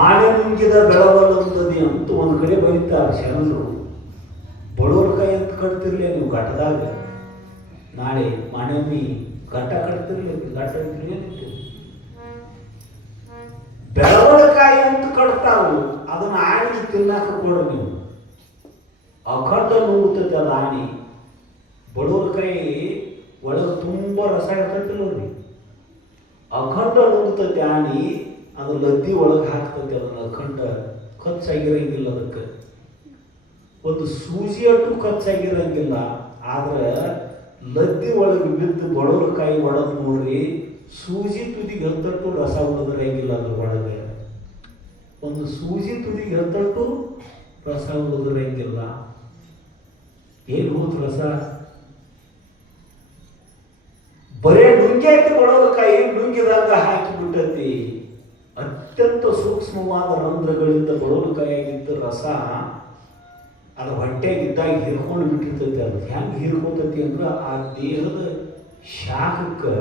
ಆನೆ ನುಂಗಿದ ಬೆಳವಲ್ಲಂದದಿ ಅಂತ ಒಂದು ಕಡೆ ಬರೀತಾರೆ ಶರಣರು. ಬಡವರ ಕೈ ಅಂತ ಕಟ್ತಿರ್ಲಿ ನೀವು ಘಟದಾಗ, ನಾಳೆ ಮಾನವನಿ ಘಟ ಕಟ್ತಿರ್ಲಿ, ಘಟ ಇರ್ಲಿ ಬೆಳವಲಕಾಯಿ ಅಂತ ಕಟ್ತಾವು. ಅದನ್ನ ಆಣಿ ತಿನ್ನಾಕ ಕೊಡ್ರಿ ನೀವು, ಅಖಂಡ ನುಂಗುತ್ತದೆ ಅದು ಆಣಿ. ಬಡವರ ಕೈ ಒಳಗೆ ತುಂಬ ರಸ ಇರ್ತೈತಿ ನೋಡ್ರಿ, ಅಖಂಡ ನುಂಗುತ್ತದೆ ಆಣಿ. ಅದು ಲದ್ದಿ ಒಳಗೆ ಹಾಕ್ತೈತಿ, ಅದನ್ನ ಅಖಂಡ ಖರ್ಚಾಗಿರಂಗಿಲ್ಲ. ಅದಕ್ಕೆ ಒಂದು ಸೂಜಿ ಅಟ್ಟು ಖರ್ಚಾಗಿರಂಗಿಲ್ಲ. ಆದ್ರೆ ಲದ್ದಿ ಒಳಗೆ ಬಿದ್ದು ಬಡವರ ಕಾಯಿ ಒಳಗೆ ನೋಡ್ರಿ, ಸೂಜಿ ತುದಿಗೆ ಹತ್ತಟ್ಟು ರಸ ಉಳಿದ್ರಂಗಿಲ್ಲ. ಅದ್ರ ಒಳಗೆ ಒಂದು ಸೂಜಿ ತುದಿಗೆ ಹತ್ತಟ್ಟು ರಸ ಉಳಿದ್ರಂಗಿಲ್ಲ. ಏನು ಹೋದ್ ರಸ? ಬರೇ ನುಂಗ್ಯಾಕೆ ಬಡವರ ಕಾಯಿ ನುಂಗಿದಾಗ ಹಾಕಿ ಬಿಟ್ಟತಿ. ಅತ್ಯಂತ ಸೂಕ್ಷ್ಮವಾದ ರಂಧ್ರಗಳಿಂದ ಬಡವರ ಕಾಯಿಯಾಗಿದ್ದ ರಸ ಅದು ಹೊಟ್ಟೆಗಿದ್ದಾಗ ಹಿರ್ಕೊಂಡು ಬಿಟ್ಟಿರ್ತೈತಿ. ಅದು ಹೆಂಗೆ ಹಿರ್ಕೊತತಿ ಅಂದ್ರೆ ಆ ದೇಹದ ಶಾಖಕ್ಕೆ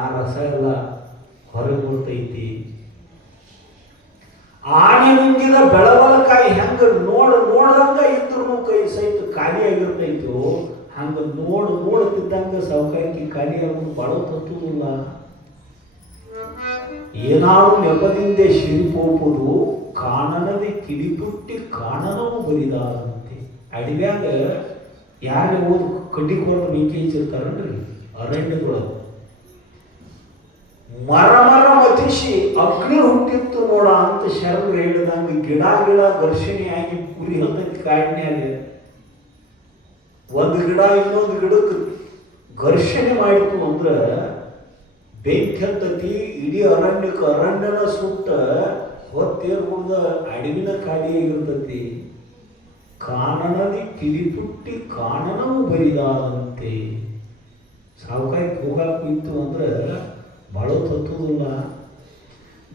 ಆ ರಸ ಎಲ್ಲ ಹೊರಗೆ ಬರ್ತೈತಿ. ಆನೆ ನುಂಗಿದ ಬೆಳವಲಕಾಯಿ ಹೆಂಗ ನೋಡ್ದಂಗ ಇದ್ರೂ ಕೈ ಸಹಿತ ಖಾಲಿಯಾಗಿರ್ತೈತೋ ಹಂಗ ನೋಡ್ತಿದ್ದಂಗ ಸಾವುಕಾರಿಕೆ ಖಾಲಿಯಾಗೋದು ಬಾಳ ತತ್ತುದಿಲ್ಲ. ಏನಾರು ನೆಪದಿಂದ ಶಿರಿಪೋಪುದು ಕಾನನದಿ ಕಿಡಿಪುಟ್ಟಿ ಕಾನನವು ಬರಿದಾರಂತೆ. ಅಡವ್ಯಾಗ ಯಾರು ಓದು ಕಡ್ಡಿ ಕೊಟ್ಟು ಬೆಂಕಿ ಹಚ್ಚಿರ್ತಾರನ್ರಿ ಅರಣ್ಯದೊಳಗೆ, ಮರ ಮತಿಸಿ ಅಗ್ನಿ ಹುಟ್ಟಿತ್ತು ನೋಡ ಅಂತ ಶರಣರು ಹೇಳಿದಂಗ ಗಿಡ ಘರ್ಷಣೆಯಾಗಿ ಕುರಿ ಹತ್ತೈತಿ ಕಾಡಿನ್ಯಾಗ. ಒಂದು ಗಿಡ ಇನ್ನೊಂದು ಗಿಡಕ್ಕೆ ಘರ್ಷಣೆ ಮಾಡಿತು ಅಂದ್ರೆ ಬೆಂಕಿ ಹತ್ತತಿ. ಇಡೀ ಅರಣ್ಯನ ಸುತ್ತ ಹೊತ್ತೇರ್ಬುದ ಅಡವಿನ ಕಾಡಿಯಾಗಿರ್ತತಿ. ಕಾನನದಿ ಕಿಡಿಪುಟ್ಟಿ ಕಾನನವು ಬರಿದಾದಂತೆ. ಸಾವುಕಾಯಿ ಹೋಗಾಕ ಇತ್ತು ಅಂದ್ರೆ ಬಾಳ ತತ್ತುದಿಲ್ಲ.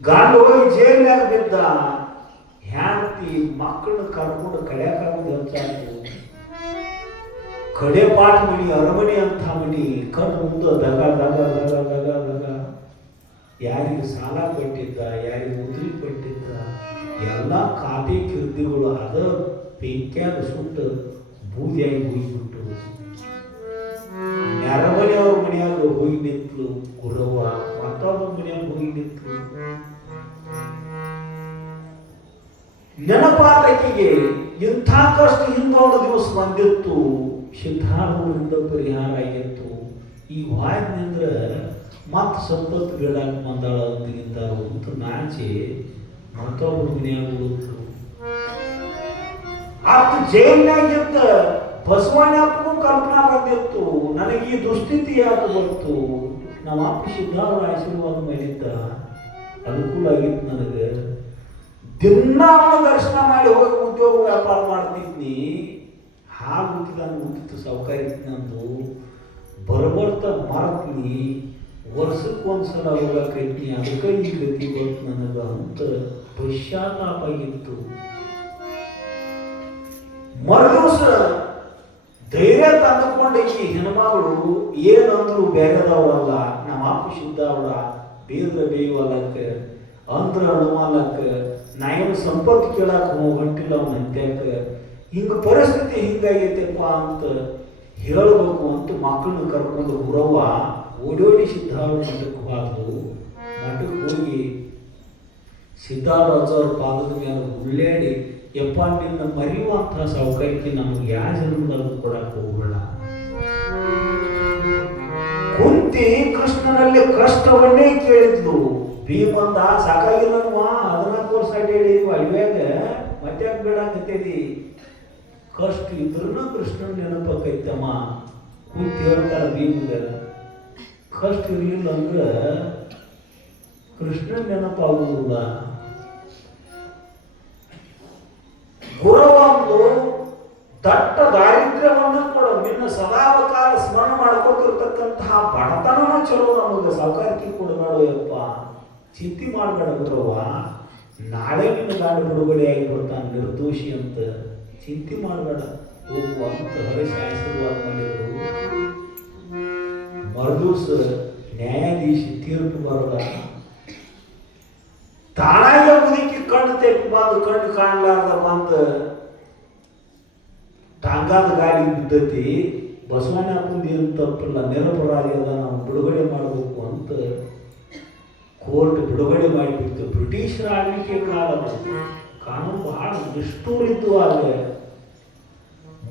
ಗಾಂಡು ಹೋಗಿ ಜೈಲ್ನಾಗ ಬಿದ್ದ, ಹ್ಯಾಂತಿ ಮಕ್ಕಳನ್ನ ಕರ್ಕೊಂಡು ಕಳ್ಯಾಕಾಗೋದು ಹೆಚ್ಚಾಯ್ತು. ಕಡೆ ಪಾಠ ಮಣಿ ಅರಮನೆ ಅಂತ ಮಣಿ ಕಣ್ಣು ಮುಂದೆ ದಗ ದಗ ದಗ ದಗ ದಗ. ಯಾರಿಗೆ ಸಾಲ ಕೊಟ್ಟಿದ್ದ, ಯಾರಿಗೆ ಉದ್ರಿ ಕೊಟ್ಟಿದ್ದ, ಎಲ್ಲ ಖಾತೆ ಕೀರ್ತಿಗಳು ಅದ ಬೆಂಕಿಯಾಗ ಸುಟ್ಟು ಬೂದಿಯಾಗಿ ಹೋಗಿಬಿಟ್ಟು. ಹೋಗಿ ನಿಂತಲು ಗುರವ್ವ, ಮತ್ತೊಬ್ಬ ಮನೆಯಾಗ ಹೋಗಿ ನಿಂತಲು. ನೆನಪಾತಕಿಗೆ ಇಂಥ ಕಷ್ಟ ಹಿಂದೊಂದು ದಿವಸ ಬಂದಿತ್ತು, ಸಿದ್ಧಾರೂಢರಿಂದ ಪರಿಹಾರ ಆಗಿತ್ತು. ಈ ವಾದ್ನಿಂದ್ರ ಮತ್ತೆ ಸಂಪತ್ತು ಬೇಡಾಕ ಬಂದಾಳ ಅಂತಿಗಿಂತಾರು ಅಂತ ನಾಚಿ ಮತ್ತೊಬ್ಬರ ಮನೆಯಾಗ ಉಳಿದ್ರು. ಆತ ಜೈಲ್ನಾಗಿದ್ದ ಬಸವಣ್ಣಪ್ಪಗೂ ಕಲ್ಪನಾ ಬಂದಿತ್ತು, ನನಗೆ ಈ ದುಸ್ಥಿತಿ ಯಾಕೆ ಬಂತು, ನಮ್ಮ ಅಪ್ಪ ಸಿದ್ಧಾರೂಢ ಆಶೀರ್ವಾದ ಮಾಡಿದ್ದ ಅನುಕೂಲ ಆಗಿತ್ತು. ನನಗೆ ದಿನ ಅವನ ದರ್ಶನ ಮಾಡಿ ಹೋಗಿ ಉದ್ಯೋಗ ವ್ಯಾಪಾರ ಮಾಡ್ತಿದ್ನಿ. ಹಾಗೆ ಉಂಟಿತ್ತು ಸೌಕರ್ಯ ನಂದು, ಬರಬರ್ತ ಮಾರ್ತೀನಿ, ವರ್ಷಕ್ಕೊಂದ್ಸಲ ಹೋಗಕೈತಿ, ಅದಕ್ಕೆ ಈ ಗತಿ ಬಂತು ನನಗೆ ಅಂತ ಪಶ್ಚಾತ್ತಾಪ ಆಗಿತ್ತು. ಮರುದಿವಸ ಧೈರ್ಯ ತಂದುಕೊಂಡೀಕಿ ಹೆಣ್ಮಗಳು ಏನಂದ್ರು ಬೇರೆದವಲ್ಲ, ನಮ್ಮ ಅಪ್ಪ ಸಿದ್ಧಾರೂಢ ಬೇರೆ ಬೇಯುವಲ್ಲಕ್ಕೆ ಅಂದ್ರ ಅನುಮಾನಕ್ಕೆ ನಾ ಏನು ಸಂಪತ್ತು ಕೇಳಕ್ಕೆ ಹೊಂಟಿಲ್ಲ ಅವನ ಅಂತ್ಯಕ್ಕೆ, ಹಿಂಗೆ ಪರಿಸ್ಥಿತಿ ಹಿಂಗಾಗೈತೆಪ್ಪ ಅಂತ ಹೇಳಬೇಕು ಅಂತ ಮಕ್ಕಳನ್ನ ಕರ್ಕೊಂಡು ಗುರವ್ವ ಓಡೋಡಿ ಸಿದ್ಧಾರೂಢ ಮಠಕ್ಕೆ ಹೋದ್ಲು. ಮಠಕ್ಕೆ ಹೋಗಿ ಸಿದ್ಧಾರೂಢ ಪಾದದ ಮೇಲೆ ಉಳ್ಳಾಡಿ, ಯಪ್ಪ ನಿನ್ನ ಮರೆಯುವಂತಹ ಸೌಕರ್ಯಕ್ಕೆ ನಮಗೆ ಯಾವ ಜನ್ಮದಲ್ಲೂ ಕೊಡಕ್ಕೆ ಹೋಗಬೇಡ. ಕುಂತಿ ಕೃಷ್ಣನಲ್ಲಿ ಕಷ್ಟವನ್ನೇ ಕೇಳಿದ್ಲು. ಭೀಮಂದ ಸಾಕಾಗಿಲ್ಲನ್ವ, 14 ವರ್ಷ ಹೇಳಿದ್ವಿ ಅಳ್ವ್ಯಾಗ, ಮತ್ತೆ ಯಾಕೆ ಬೇಡಾಕತ್ತೇದಿ, ಕಷ್ಟ ಇದ್ರೂ ಕೃಷ್ಣನ ನೆನಪಕ್ಕೈತಮ್ಮ. ಕುಂತಿ ಹೇಳ್ತಾರ ಭೀಮಗ, ಕಷ್ಟ ಇರಲಿಲ್ಲ ಅಂದ್ರೆ ಕೃಷ್ಣನ ನೆನಪಾಗುವುದಿಲ್ಲ. ಗುರವಂದು ದಟ್ಟ ದಾರಿದ್ರ್ಯವನ್ನು ಕೂಡ ನಿನ್ನ ಸದಾವಕಾಲ ಸ್ಮರಣ ಮಾಡ್ಕೊತಿರ್ತಕ್ಕಂತಹ ಬಡತನ ಚಲೋ, ನಮಗೆ ಸೌಕರ್ಯಕ್ಕೆ ಕೊಡಬೇಡ ಯಪ್ಪ, ಚಿಂತೆ ಮಾಡಬೇಡ ಗುರವ್ವ, ನಾಳೆ ನಿನ್ನ ಗಾಡಿ ಬಿಡುಗಡೆ ಆಗಿಬಿಡ್ತಾನೆ ನಿರ್ದೋಷಿ ಅಂತ ಚಿಂತೆ ಮಾಡಬೇಡ ಹೋಗುವ ಅಂತ ಹರೀಶ್ ಆಶೀರ್ವಾದ ಮಾಡಿದ್ರು. ಮರುದಿವಸ ನ್ಯಾಯಾಧೀಶ ತೀರ್ಪು ಬರದ, ತಾನಾಗೆ ಮುದುಕಿ ಕಣ್ಣು ತೆಪ್ಪಿ ಬಂದು ಕಣ್ಣು ಕಾಣಲಾರ್ದ ಬಂದು ಟಾಂಗಾದ ಗಾಡಿ ಬಿದ್ದತಿ. ಬಸವಣ್ಣಪ್ಪಂದು ಏನು ತಪ್ಪಿಲ್ಲ, ನಿರಪರಾಧಿ ಅದ, ನಾವು ಬಿಡುಗಡೆ ಮಾಡಬೇಕು ಅಂತ ಕೋರ್ಟ್ ಬಿಡುಗಡೆ ಮಾಡಿಬಿಡ್ತು. ಬ್ರಿಟಿಷರ ಆಳ್ವಿಕೆ ಕಾಲ, ಕಾನೂನು ಬಹಳ ನಿಷ್ಠೂರಿದ್ದು. ಆಗ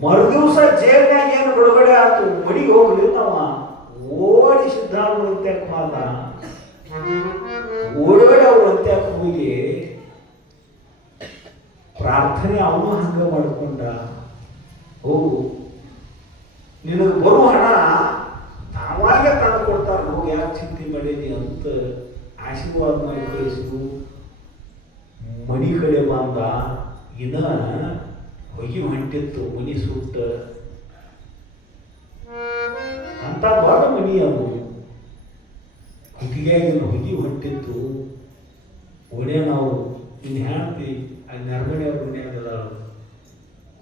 ಮರುದಿವಸ ಜೈಲ್ನಾಗ ಏನು ಬಿಡುಗಡೆ ಆಯ್ತು, ಮಡಿಗೆ ಹೋಗ್ಲಿಲ್ಲ ಅವ, ಓಡಿ ಸಿದ್ಧಾರೂಢ ಅಂತ್ಯಕ್ಕೆ ಹೋದ. ಓಡೋಡಿ ಅವ್ರ ಅಂತ್ಯಕ್ಕೆ ಹೋಗಿ ಪ್ರಾರ್ಥನೆ ಅವನು ಹಂಗ ಮಾಡ್ಕೊಂಡ, ಹೋಗು ನಿನಗೆ ಬರುವ ಹಣ ತಾವಾಗೆ ತಂದು ಕೊಡ್ತಾರ, ಹೋಗಿ ಯಾಕೆ ಚಿಂತೆ ಮಾಡೀನಿ ಅಂತ ಆಶೀರ್ವಾದ ಮಾಡಿ ಕಳಿಸಿದ್ರು. ಮನಿ ಕಡೆ ಬಂದ, ಇನ್ನ ಹೊಗಿ ಹೊಂಟಿತ್ತು ಮನಿ ಸುತ್ತ, ಅಂತ ದೊಡ್ಡ ಮನಿ ಅದು, ಕುತ್ತಿಗೆಯಾಗಿನ ಹೊಗಿ ಹೊಂಟಿತ್ತು. ಒಡೆ ನಾವು ಇನ್ನು ಹೇಳ್ತಿ ಅಲ್ಲಿ ನರ್ಮಣಿ ಅವ್ರ ಮನೆಯಾಗದ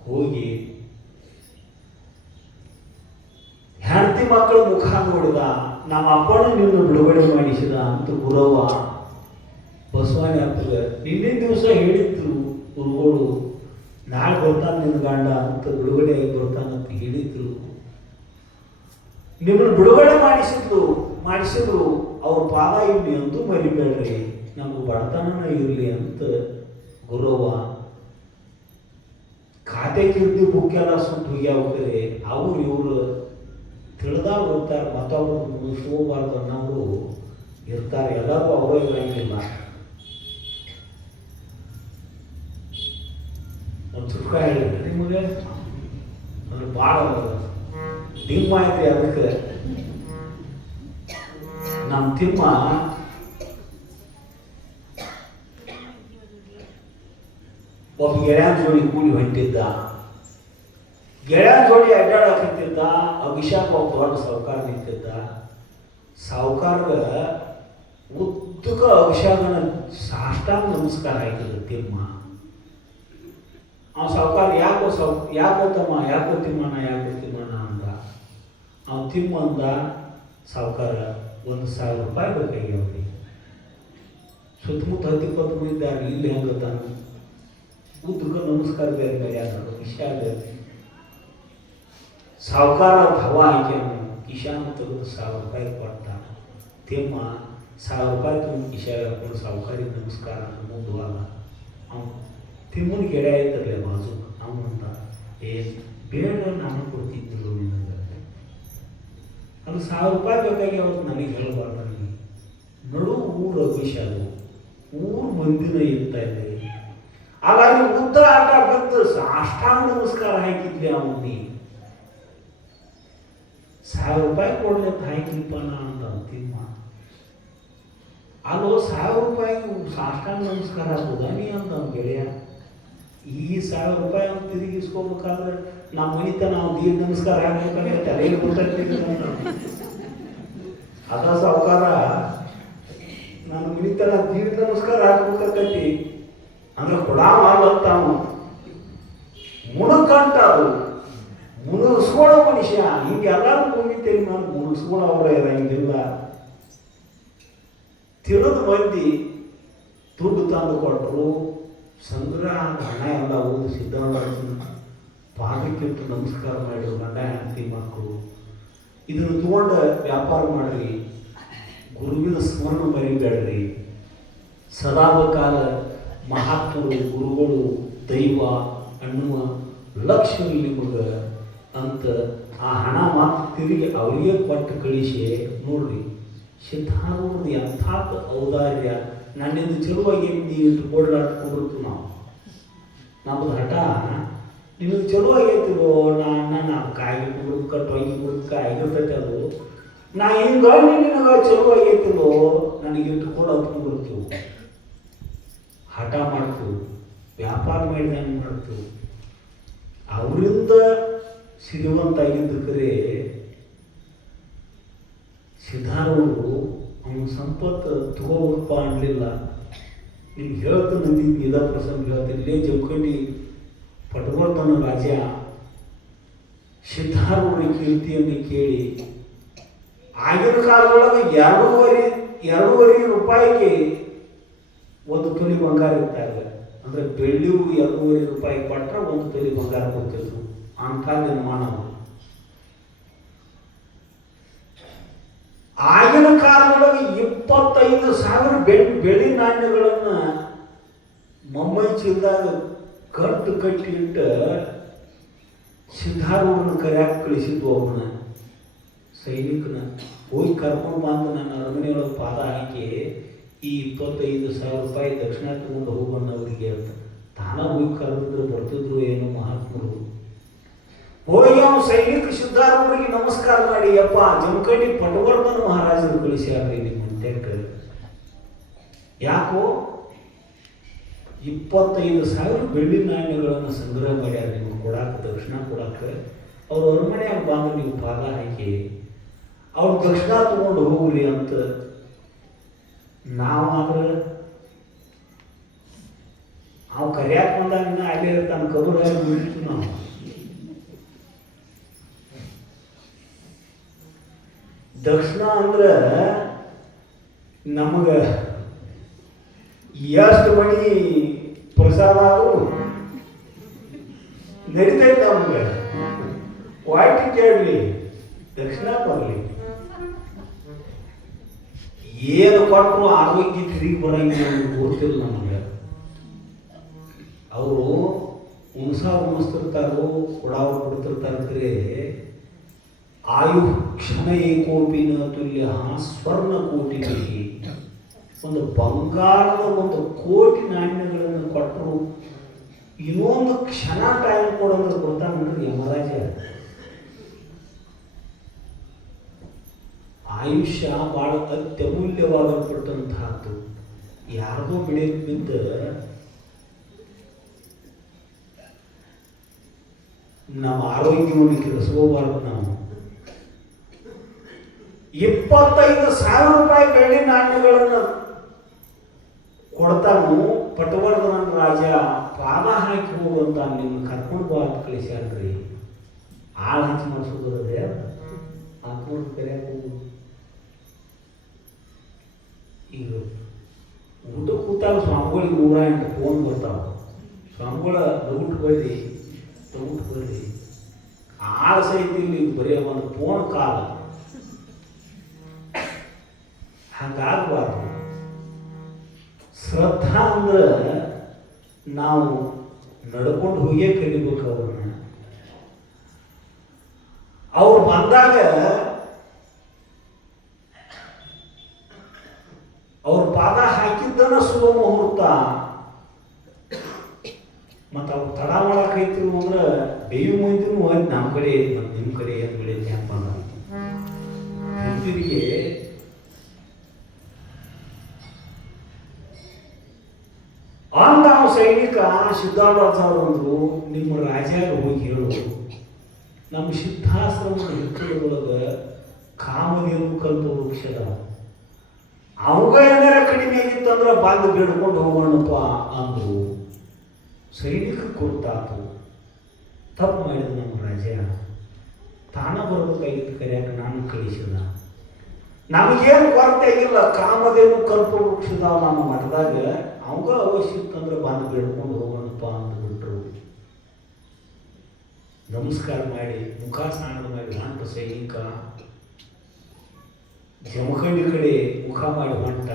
ಹೋಗಿ ಹೆಂಡತಿ ಮಕ್ಕಳ ಮುಖ ನೋಡಿದ, ನಮ್ಮ ಅಪ್ಪನೂ ನಿನ್ನ ಬಿಡುಗಡೆ ಮಾಡಿಸಿದ ಅಂತ ಗುರವ್ವ ಬಸವಣ್ಣ ಅಪ್ಪಗೆ ನಿನ್ನಿನ ದಿವಸ ಹೇಳಿದ್ರು ಗುರುಗಳು, ನಾಳೆ ಬರ್ತಾನೆ ನಿನ್ನ ಗಂಡ ಅಂತ, ಬಿಡುಗಡೆ ಬರ್ತಾನಂತ ಹೇಳಿದ್ರು. ನಿಮ್ಮನ್ನು ಬಿಡುಗಡೆ ಮಾಡಿಸಿದ್ರು ಅವ್ರ ಪಾದ ಇವ್ನಿ ಅಂತೂ ಮರಿಬೇಡ್ರಿ, ನಮ್ಗೆ ಬಡತನ ಇರಲಿ ಅಂತ ಗುರವ್ವ ಖಾತೆ ಕಿರ್ದಿ ಬುಕ್ ಎಲ್ಲ ಸುಟ್ಟು ಹೋಗ್ಯಾವ್ರೆ. ಅವ್ರು ಇವರು ತಿಳಿದಾಗ ಹೋಗ್ತಾರೆ, ಮತ್ತೊಬ್ರು ಮುಗಿಸ್ಕೋಬಾರ್ದು ಅನ್ನೋರು ಇರ್ತಾರೆ, ಎಲ್ಲರೂ ಅವರೇ ಇರಂಗಿಲ್ಲ. ಒಂದು ಸುಖ ಹೇಳಿದ್ರೆ ನಿಮಗೆ ಅಂದ್ರೆ ಭಾಳ ಡಿಮ್ ಆಯ್ತು. ಅದಕ್ಕೆ ನಮ್ಮ ತಿಮ್ಮ ಒಬ್ಬ ಗೆಳೆಯನ ಜೋಡಿ ಕೂಡಿ ಹೊಂಟಿದ್ದ. ಗೆಳೆಯನ ಜೋಡಿ ಅಡ್ಡಾಡಕ್ಕಿದ್ದ. ಅಭಿಷೇಕ್ ಒಬ್ಬ ದೊಡ್ಡ ಸಾಹುಕಾರ ನಿಂತಿದ್ದ. ಸಾಹುಕಾರ ಉದ್ದಕ ಅಭಿಷೇಕನ ಸಾಷ್ಟಾಂಗ ನಮಸ್ಕಾರ ಆಯ್ತದ ತಿಮ್ಮ. ಆ ಸಾಹುಕಾರ ಯಾಕೋ ತಿಮ್ಮಣ್ಣ ಅಂದ. ಅವ ತಿಮ್ಮ ಅಂದ, ಸಾಹುಕಾರ 1,000 ರೂಪಾಯಿ ಬೇಕಾಗ್ಯಾವ್ರಿ, ಸುತ್ತಮುತ್ತ 10-20 ಮಂದಿ ಇದ್ದಾರೆ, ಇಲ್ಲಿ ಹೆಂಗತ್ತಾನ ಉದ್ದಕ ನಮಸ್ಕಾರ ಬೇರೆ ಬೇರೆ ವಿಷಯ ಬೇರೆ. ಸಾಹುಕಾರ ಹವಾ ಹಾಕ್ಯಾನ, ಕಿಶಾನ್ ತೆಗೆದು 1000 ರೂಪಾಯಿ ಕೊಟ್ಟ. ತಿಮ್ಮ 1000 ರೂಪಾಯಿ ತುಂಬ ಕಿಶಾಗ ಹಾಕೊಂಡು ಸಾವುಕಾರಿ ನಮಸ್ಕಾರ ಮುಂದುವಲ್ಲ. ಅವನು ತಿಮ್ಮನ ಗೆಳೆ ಆಯ್ತರಲ್ಲ ಬಾಜು ಅವನಂತ ಬೇಡ ನಾನು ಕೊಡ್ತಿದ್ದರು ನಿನಗೆ. ಅದು 1000 ರೂಪಾಯಿ ಬೇಕಾಗಿ ಅವತ್ತು ನನಗೆ ಹೇಳಬಾರ್ದು. ನನಗೆ ನಡು ಊರು ಅಭಿಷ ಅದು ಊರು ಮಂದಿನ ಇರ್ತಾ ಇದೆ. ಹಾಗಾಗಿ ಉದ್ದ ಆಟ ಬಿದ್ದು ಅಷ್ಟಾಂಗ ನಮಸ್ಕಾರ ಹಾಕಿದ್ವಿ ಅವನಿಗೆ. 1000 ರೂಪಾಯಿ ಕೊಡ್ಲಿಕ್ಕೆ ಹಾಕಿಲ್ಪ ಅಂತ ತಿಮ್ಮ. ಅಲ್ಲೋ 1000 ರೂಪಾಯಿ ಸಾಷ್ಟಾಂಗ ನಮಸ್ಕಾರ ಆಗ್ಬೋದಾ ನೀ ಅಂತ ಅವ್ನ ಗೆಳೆಯ. ಈ 1000 ರೂಪಾಯಿ ಅವ್ನು ತಿರುಗಿಸ್ಕೋಬೇಕಾದ್ರೆ ನಮ್ಮ ಮನಿತ ನಾವು ದೀರ್ ನಮಸ್ಕಾರ ಆಗ್ಬೇಕಂದ್ರೆ ತಲೆಗೆ ಗೊತ್ತಾಗ್ತಿದ್ದ ಅದ ಸಾವುಕಾರ ನನ್ನ ಮನಿತನ ದೀರ್ ನಮಸ್ಕಾರ ಹಾಕ್ಬೇಕಾಕತಿ ಅಂದ್ರೆ ಕೊಡಾಮತ್ತ ಅವನು ಮುಣಕಂಟ. ಅದು ಮುಣಗಿಸ್ಕೊಳ್ಳೋ ಮನುಷ್ಯ. ಹಿಂಗೆ ಎಲ್ಲರೂ ಹೋಗಿದ್ದೇನೆ ನಾನು ಮುಣಗಿಸ್ಕೊಳ್ಳೋರ ಇರಂಗಿಲ್ಲ. ತಿಳಿದು ಮಂದಿ ದುಡ್ಡು ತಂದು ಕೊಟ್ಟರು. ಸಂಗ್ರಹ ಹಣ ಎಲ್ಲ ಓದಿ ಸಿದ್ಧಾಂತ ಪಾದಕ್ಕಿಟ್ಟು ನಮಸ್ಕಾರ ಮಾಡಿದ್ರು ಗಂಡ ಹೆಂಡತಿ ಮಕ್ಕಳು. ಇದನ್ನು ತಗೊಂಡು ವ್ಯಾಪಾರ ಮಾಡಿರಿ, ಗುರುವಿನ ಸ್ಮರಣ ಮರಿಬೇಡ್ರಿ. ಸದಾಕಾಲ ಮಹಾತ್ಮರು ಗುರುಗಳು ದೈವ ಅನ್ನುವ ಲಕ್ಷ್ಮಿ ನಿಮಗೆ ಅಂತ ಆ ಹಣ ಮಾತು ತಿರುಗಿ ಅವರಿಗೆ ಕೊಟ್ಟು ಕಳಿಸಿ ನೋಡ್ರಿ. ಸಿದ್ಧಾರೂಢದ ಎಂಥಾತ್ ಔದಾರ್ಯ. ನನ್ನಿಂದ ಚಲುವಾಗಿ ನೀವು ಓಡಾಡ್ಕೊಂಡಿರ್ತೀವಿ ನಾವು. ನಮ್ಮದು ಹಠ ನಿಮಗೆ ಚಲೋ ಆಗೈತಿರೋ ನಾನು ಕಾಯಿಗೆ ಕುಡಿದ್ಕ ಟೊಯ್ಗೆ ಕುಡಿದ್ಕ ಆಗಿರ್ತೈತೆ. ಅದು ನಾ ಹಿಂಗೆ ನಿನಗೆ ಚಲೋ ಆಗೈತಿರೋ ನನಗೆ ಇಟ್ಟುಕೊಂಡು ಅಂದ್ಕೊಂಡಿರ್ತೀವಿ. ಹಠ ಮಾಡ್ತೀವಿ, ವ್ಯಾಪಾರ ಮಾಡಿದಂಗೆ ಮಾಡ್ತೀವಿ. ಅವರಿಂದ ಸಿರಿವಂತ ಆಗಿದ್ದಕ್ಕರೆ ಸಿದ್ಧಾರೂಢರು ಅವನ ಸಂಪತ್ತು ತಗೋಬೇಕಪ್ಪ ಅನ್ನಲಿಲ್ಲ. ನಿಮ್ಗೆ ಹೇಳ್ತಾನೆ ನಂದಿದ್ದು ಇದ ಪ್ರಸಂಗ ಹೇಳ್ತೀನಿ. ಇಲ್ಲೇ ಜಮಖಂಡಿ ಪಟವರ್ಧನ ರಾಜ ಸಿದ್ಧಾರೂಢರ ಕೀರ್ತಿಯನ್ನು ಕೇಳಿ ಆಗಿನ ಕಾಲದೊಳಗೆ 2.5 ರೂಪಾಯಿಗೆ 1 ತೊಲಿ ಬಂಗಾರ ಇರ್ತಾರೆ. ಅಂದರೆ ಬೆಳ್ಳಿಯು 2.5 ರೂಪಾಯಿ ಕೊಟ್ಟರೆ 1 ತೊಲಿ ಬಂಗಾರ ಕೊಡ್ತಿದ್ರು ಅಂಥ ನಿರ್ಮಾಣ. ಆಗಿನ ಕಾಲದೊಳಗೆ 25,000 ಬೆಳ್ಳಿ ನಾಣ್ಯಗಳನ್ನು ಮುಂಬೈ ಚೀಲದಾಗ ಕಟ್ಟಿ ಇಟ್ಟು ಸಿದ್ಧಾರೂಢನ ಕರೆಯಾಕ ಕಳಿಸಿದ್ವು. ಅವನ್ನ ಸೈನಿಕನ ಹೋಗಿ ಕರ್ಕೊಂಡು ಬಂದು ನನ್ನ ಅರಮನೆಯೊಳಗೆ ಪಾದ ಹಾಕಿ ಈ 25,000 ರೂಪಾಯಿ ದಕ್ಷಿಣ ತಗೊಂಡು ಹೋಗೋಣವರಿಗೆ ಅಂತ ತಾನ ಹೋಗಿ ಕರೆದಿದ್ರು. ಬರ್ತಿದ್ರು ಏನೋ ಮಹಾತ್ಮರು. ಹೋಗಿ ಅವನು ಸೈನಿಕ ಸಿದ್ಧಾರೂಢರಿಗೆ ನಮಸ್ಕಾರ ಮಾಡಿ, ಅಪ್ಪ ಜಮಖಂಡಿ ಪಟವರ್ಧನ ಮಹಾರಾಜರು ಕಳಿಸ್ಯಾರ್ರಿ ನಿಮ್ಮ ಅಂತ್ಯಕ್ಕೆ. ಯಾಕೋ 25,000 ಬೆಳ್ಳಿ ನಾಣ್ಯಗಳನ್ನು ಸಂಗ್ರಹ ಮಾಡ್ಯಾರ ನಿಮ್ಗೆ ಕೊಡಾಕ, ದಕ್ಷಿಣ ಕೊಡಾಕ. ಅವ್ರ ಅರಮನೆಯಾಗ ಬಂದು ನೀವು ಪಾದ ಹಾಕಿ ಅವ್ರು ದಕ್ಷಿಣ ತಗೊಂಡು ಹೋಗ್ರಿ ಅಂತ. ನಾವಾದ್ರೆ ಅವು ಕರಿಯಾಕ ಬಂದಾಗ ಅಲ್ಲೇ ಇರ್ತಾನೆ ಕಬೂರ್ ಆಗಿ ಬಿಡ್ತೀವಿ ನಾವು. ದಕ್ಷಿಣ ಅಂದ್ರೆ ನಮಗೆ ಎಷ್ಟು ಮಣಿ ಪ್ರಸಾದ ಆದರೂ ನಡೀತೈತೆ. ನಮ್ಗೆ ವಾಟಿ ಕೇಳಲಿ, ದಕ್ಷಿಣ ಬರಲಿ, ಏನು ಕೊಟ್ಟರು ಆರೋಗ್ಯ ತಿರುಗಿ ಬರಂಗಿಲ್ಲ ನಮ್ಗೆ ಗೊತ್ತಿಲ್ಲ. ನಮಗೆ ಅವರು ಉಣಿಸ್ತಿರ್ತಾರೋ ಕೊಡಾವ ಕೊಡ್ತಿರ್ತಾರೆ. ಆಯು ಕ್ಷಣ ಏಕೋಪಿನ ತುಲ್ಯ ಸ್ವರ್ಣ ಕೋಟಿಗಳಿಗೆ ಒಂದು ಬಂಗಾರದ 1 ಕೋಟಿ ನಾಣ್ಯಗಳನ್ನು ಕೊಟ್ಟರು. ಇನ್ನೊಂದು ಕ್ಷಣ ಟೈಮ್ ಕೊಡೋದ್ರೆ ಕೊಡ್ತಾನೆ ಯಮರಾಜ. ಆಯುಷ್ಯ ಬಹಳ ಅತ್ಯಮೂಲ್ಯವಾಗಲ್ಪಟ್ಟಂತಹದ್ದು. ಯಾರಿಗೋ ಬೆಳೆಯಕ್ಕೆ ಬಿದ್ದ ನಮ್ಮ ಆರೋಗ್ಯವನ್ನು ಕೆಡಿಸ್ಕೋಬಾರ್ದು. ನಾವು 25,000 ರೂಪಾಯಿ ಬೆಳ್ಳಿ ನಾಣ್ಯಗಳನ್ನು ಕೊಡ್ತಾನು. ಪಟವರ್ಧನ ರಾಜ ಪಾದ ಹಾಕಿ ಹೋಗುವಂತ ನಿನ್ನ ಕರ್ಕೊಂಡು ಬಾ ಅಂತ ಕಳಿಸ್ಯಾನ್ರಿ. ಆಳು ಹಂಚಿ ಮಾಡಿಸೋದ್ರೆ ಹಾಕೊಂಡು ಕರೆಯಾಕ ಹೋಗುದು. ಈಗ ಊಟ ಕೂತಾಗ ಸ್ವಾಮಿಗಳಿಗೆ 108 ಫೋನ್ ಬರ್ತಾವ. ಸ್ವಾಮಿಗಳ ಊಟ ಬರ್ರಿ ಆಳು ಸಹಿತ ಇಲ್ಲಿ ಬರೀ ಒಂದು ಫೋನ್ ಕಾಲ ಹಾಗಾಗಬಾರ್ದು. ಶ್ರದ್ಧಾ ಅಂದ್ರೆ ನಾವು ನಡ್ಕೊಂಡು ಹೋಗೇ ಕಲಿಬೇಕು ಅವ್ರನ್ನ. ಅವ್ರು ಬಂದಾಗ ಅವ್ರ ಪಾದ ಹಾಕಿದ್ದನ ಶುಭ ಮುಹೂರ್ತ. ಮತ್ತು ಅವ್ರು ತಡ ಮಾಡಕೈತಿರು ಅಂದ್ರೆ ಬೇವು ಮಂದಿನೂ ಹೋಗಿ ನಮ್ಮ ಕಡೆ ಮತ್ತು ನಿಮ್ಮ ಕಡೆ ಏನು ಬೆಳೆ ಕ್ಯಾಂಪ್ ಹಿಂದಿರಿಗೆ ನಾವು ಸೈನಿಕ ಸಿದ್ಧಾರ್ಥ ಅವರು ನಿಮ್ಮ ರಾಜ್ಯಾಗ ಹೋಗಿ ಹೇಳು, ನಮ್ಮ ಸಿದ್ಧಾಶ್ರಮದ ಹಿತ್ತಲದೊಳಗೆ ಕಾಮಧೇನು ಕಲ್ಪ ವೃಕ್ಷದ ಅವಾಗ ಏನಾರ ಕಡಿಮೆ ಆಗಿತ್ತಂದ್ರೆ ಬಂದು ಬೇಡ್ಕೊಂಡು ಹೋಗೋಣಪ್ಪ ಅಂದರು. ಸೈನಿಕ ಕುರ್ತಾತು. ತಪ್ಪು ಮಾಡಿದ ನಮ್ಮ ರಾಜ ತಾನ ಬರಬೇಕಾಗಿತ್ತು, ಕರೆಯಾಕ ನಾನು ಕಳಿಸಿದ. ನಮಗೇನು ಕೊರತೆ ಆಗಿಲ್ಲ, ಕಾಮಧೇನು ಕಲ್ಪ ವೃಕ್ಷದ ನಮ್ಮ ಮಠದಾಗ ಅವಾಗ ಅವಶ್ಯ ಇತ್ತಂದ್ರೆ ಬಂದು ಬೇಡ್ಕೊಂಡು ಹೋಗೋಣಪ್ಪ ಅಂತ ಬಿಟ್ಟರು. ನಮಸ್ಕಾರ ಮಾಡಿ ಮುಖ ಸ್ನಾನ ಮಾಡಿ ಹೊಂಟ ಸೈನಿಕ ಜಮಖಂಡಿ ಕಡೆ ಮುಖ ಮಾಡಿ ಹೊಂಟ.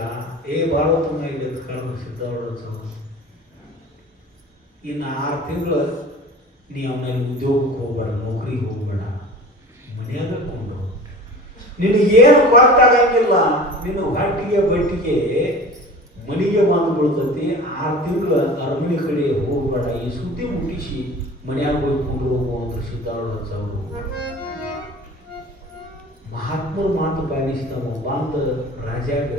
ಭಾರತನ ಇಲ್ಲಿ ಕಳೆದ ಸಿದ್ಧಾರ್ಥ ಇನ್ನು 6 ತಿಂಗಳು ನೀ ಅವನಲ್ಲಿ ಉದ್ಯೋಗಕ್ಕೆ ಹೋಗ್ಬೇಡ, ನೌಕರಿಗೆ ಹೋಗ್ಬೇಡ, ಮನೆಯಾಗ ಕೊಂಡು ನಿನಗೇನು ಕೊರತಾಗಂಗಿಲ್ಲ. ನಿನ್ನ ಹೊಟ್ಟಿಗೆ ಬಟ್ಟಿಗೆ ಮನೆಗೆ ಬಂದು ಬೀಳ್ತತಿ. 6 ತಿಂಗಳು ಅರಮನೆ ಕಡೆ ಹೋಗ್ಬೇಡ, ಈ ಸುದ್ದಿ ಮುಟ್ಟಿಸಿ ಮನೆಯಾಗ ಹೋಗ್ಕೊಂಡು ಹೋಗುವಂತ ಸಿದ್ಧಾರ್ಥ ಅವರು ಮಹಾತ್ಮರು ಮಾತು ಪಾಲಿಸಿದವ. ಬಂದ ರಾಜಾಗ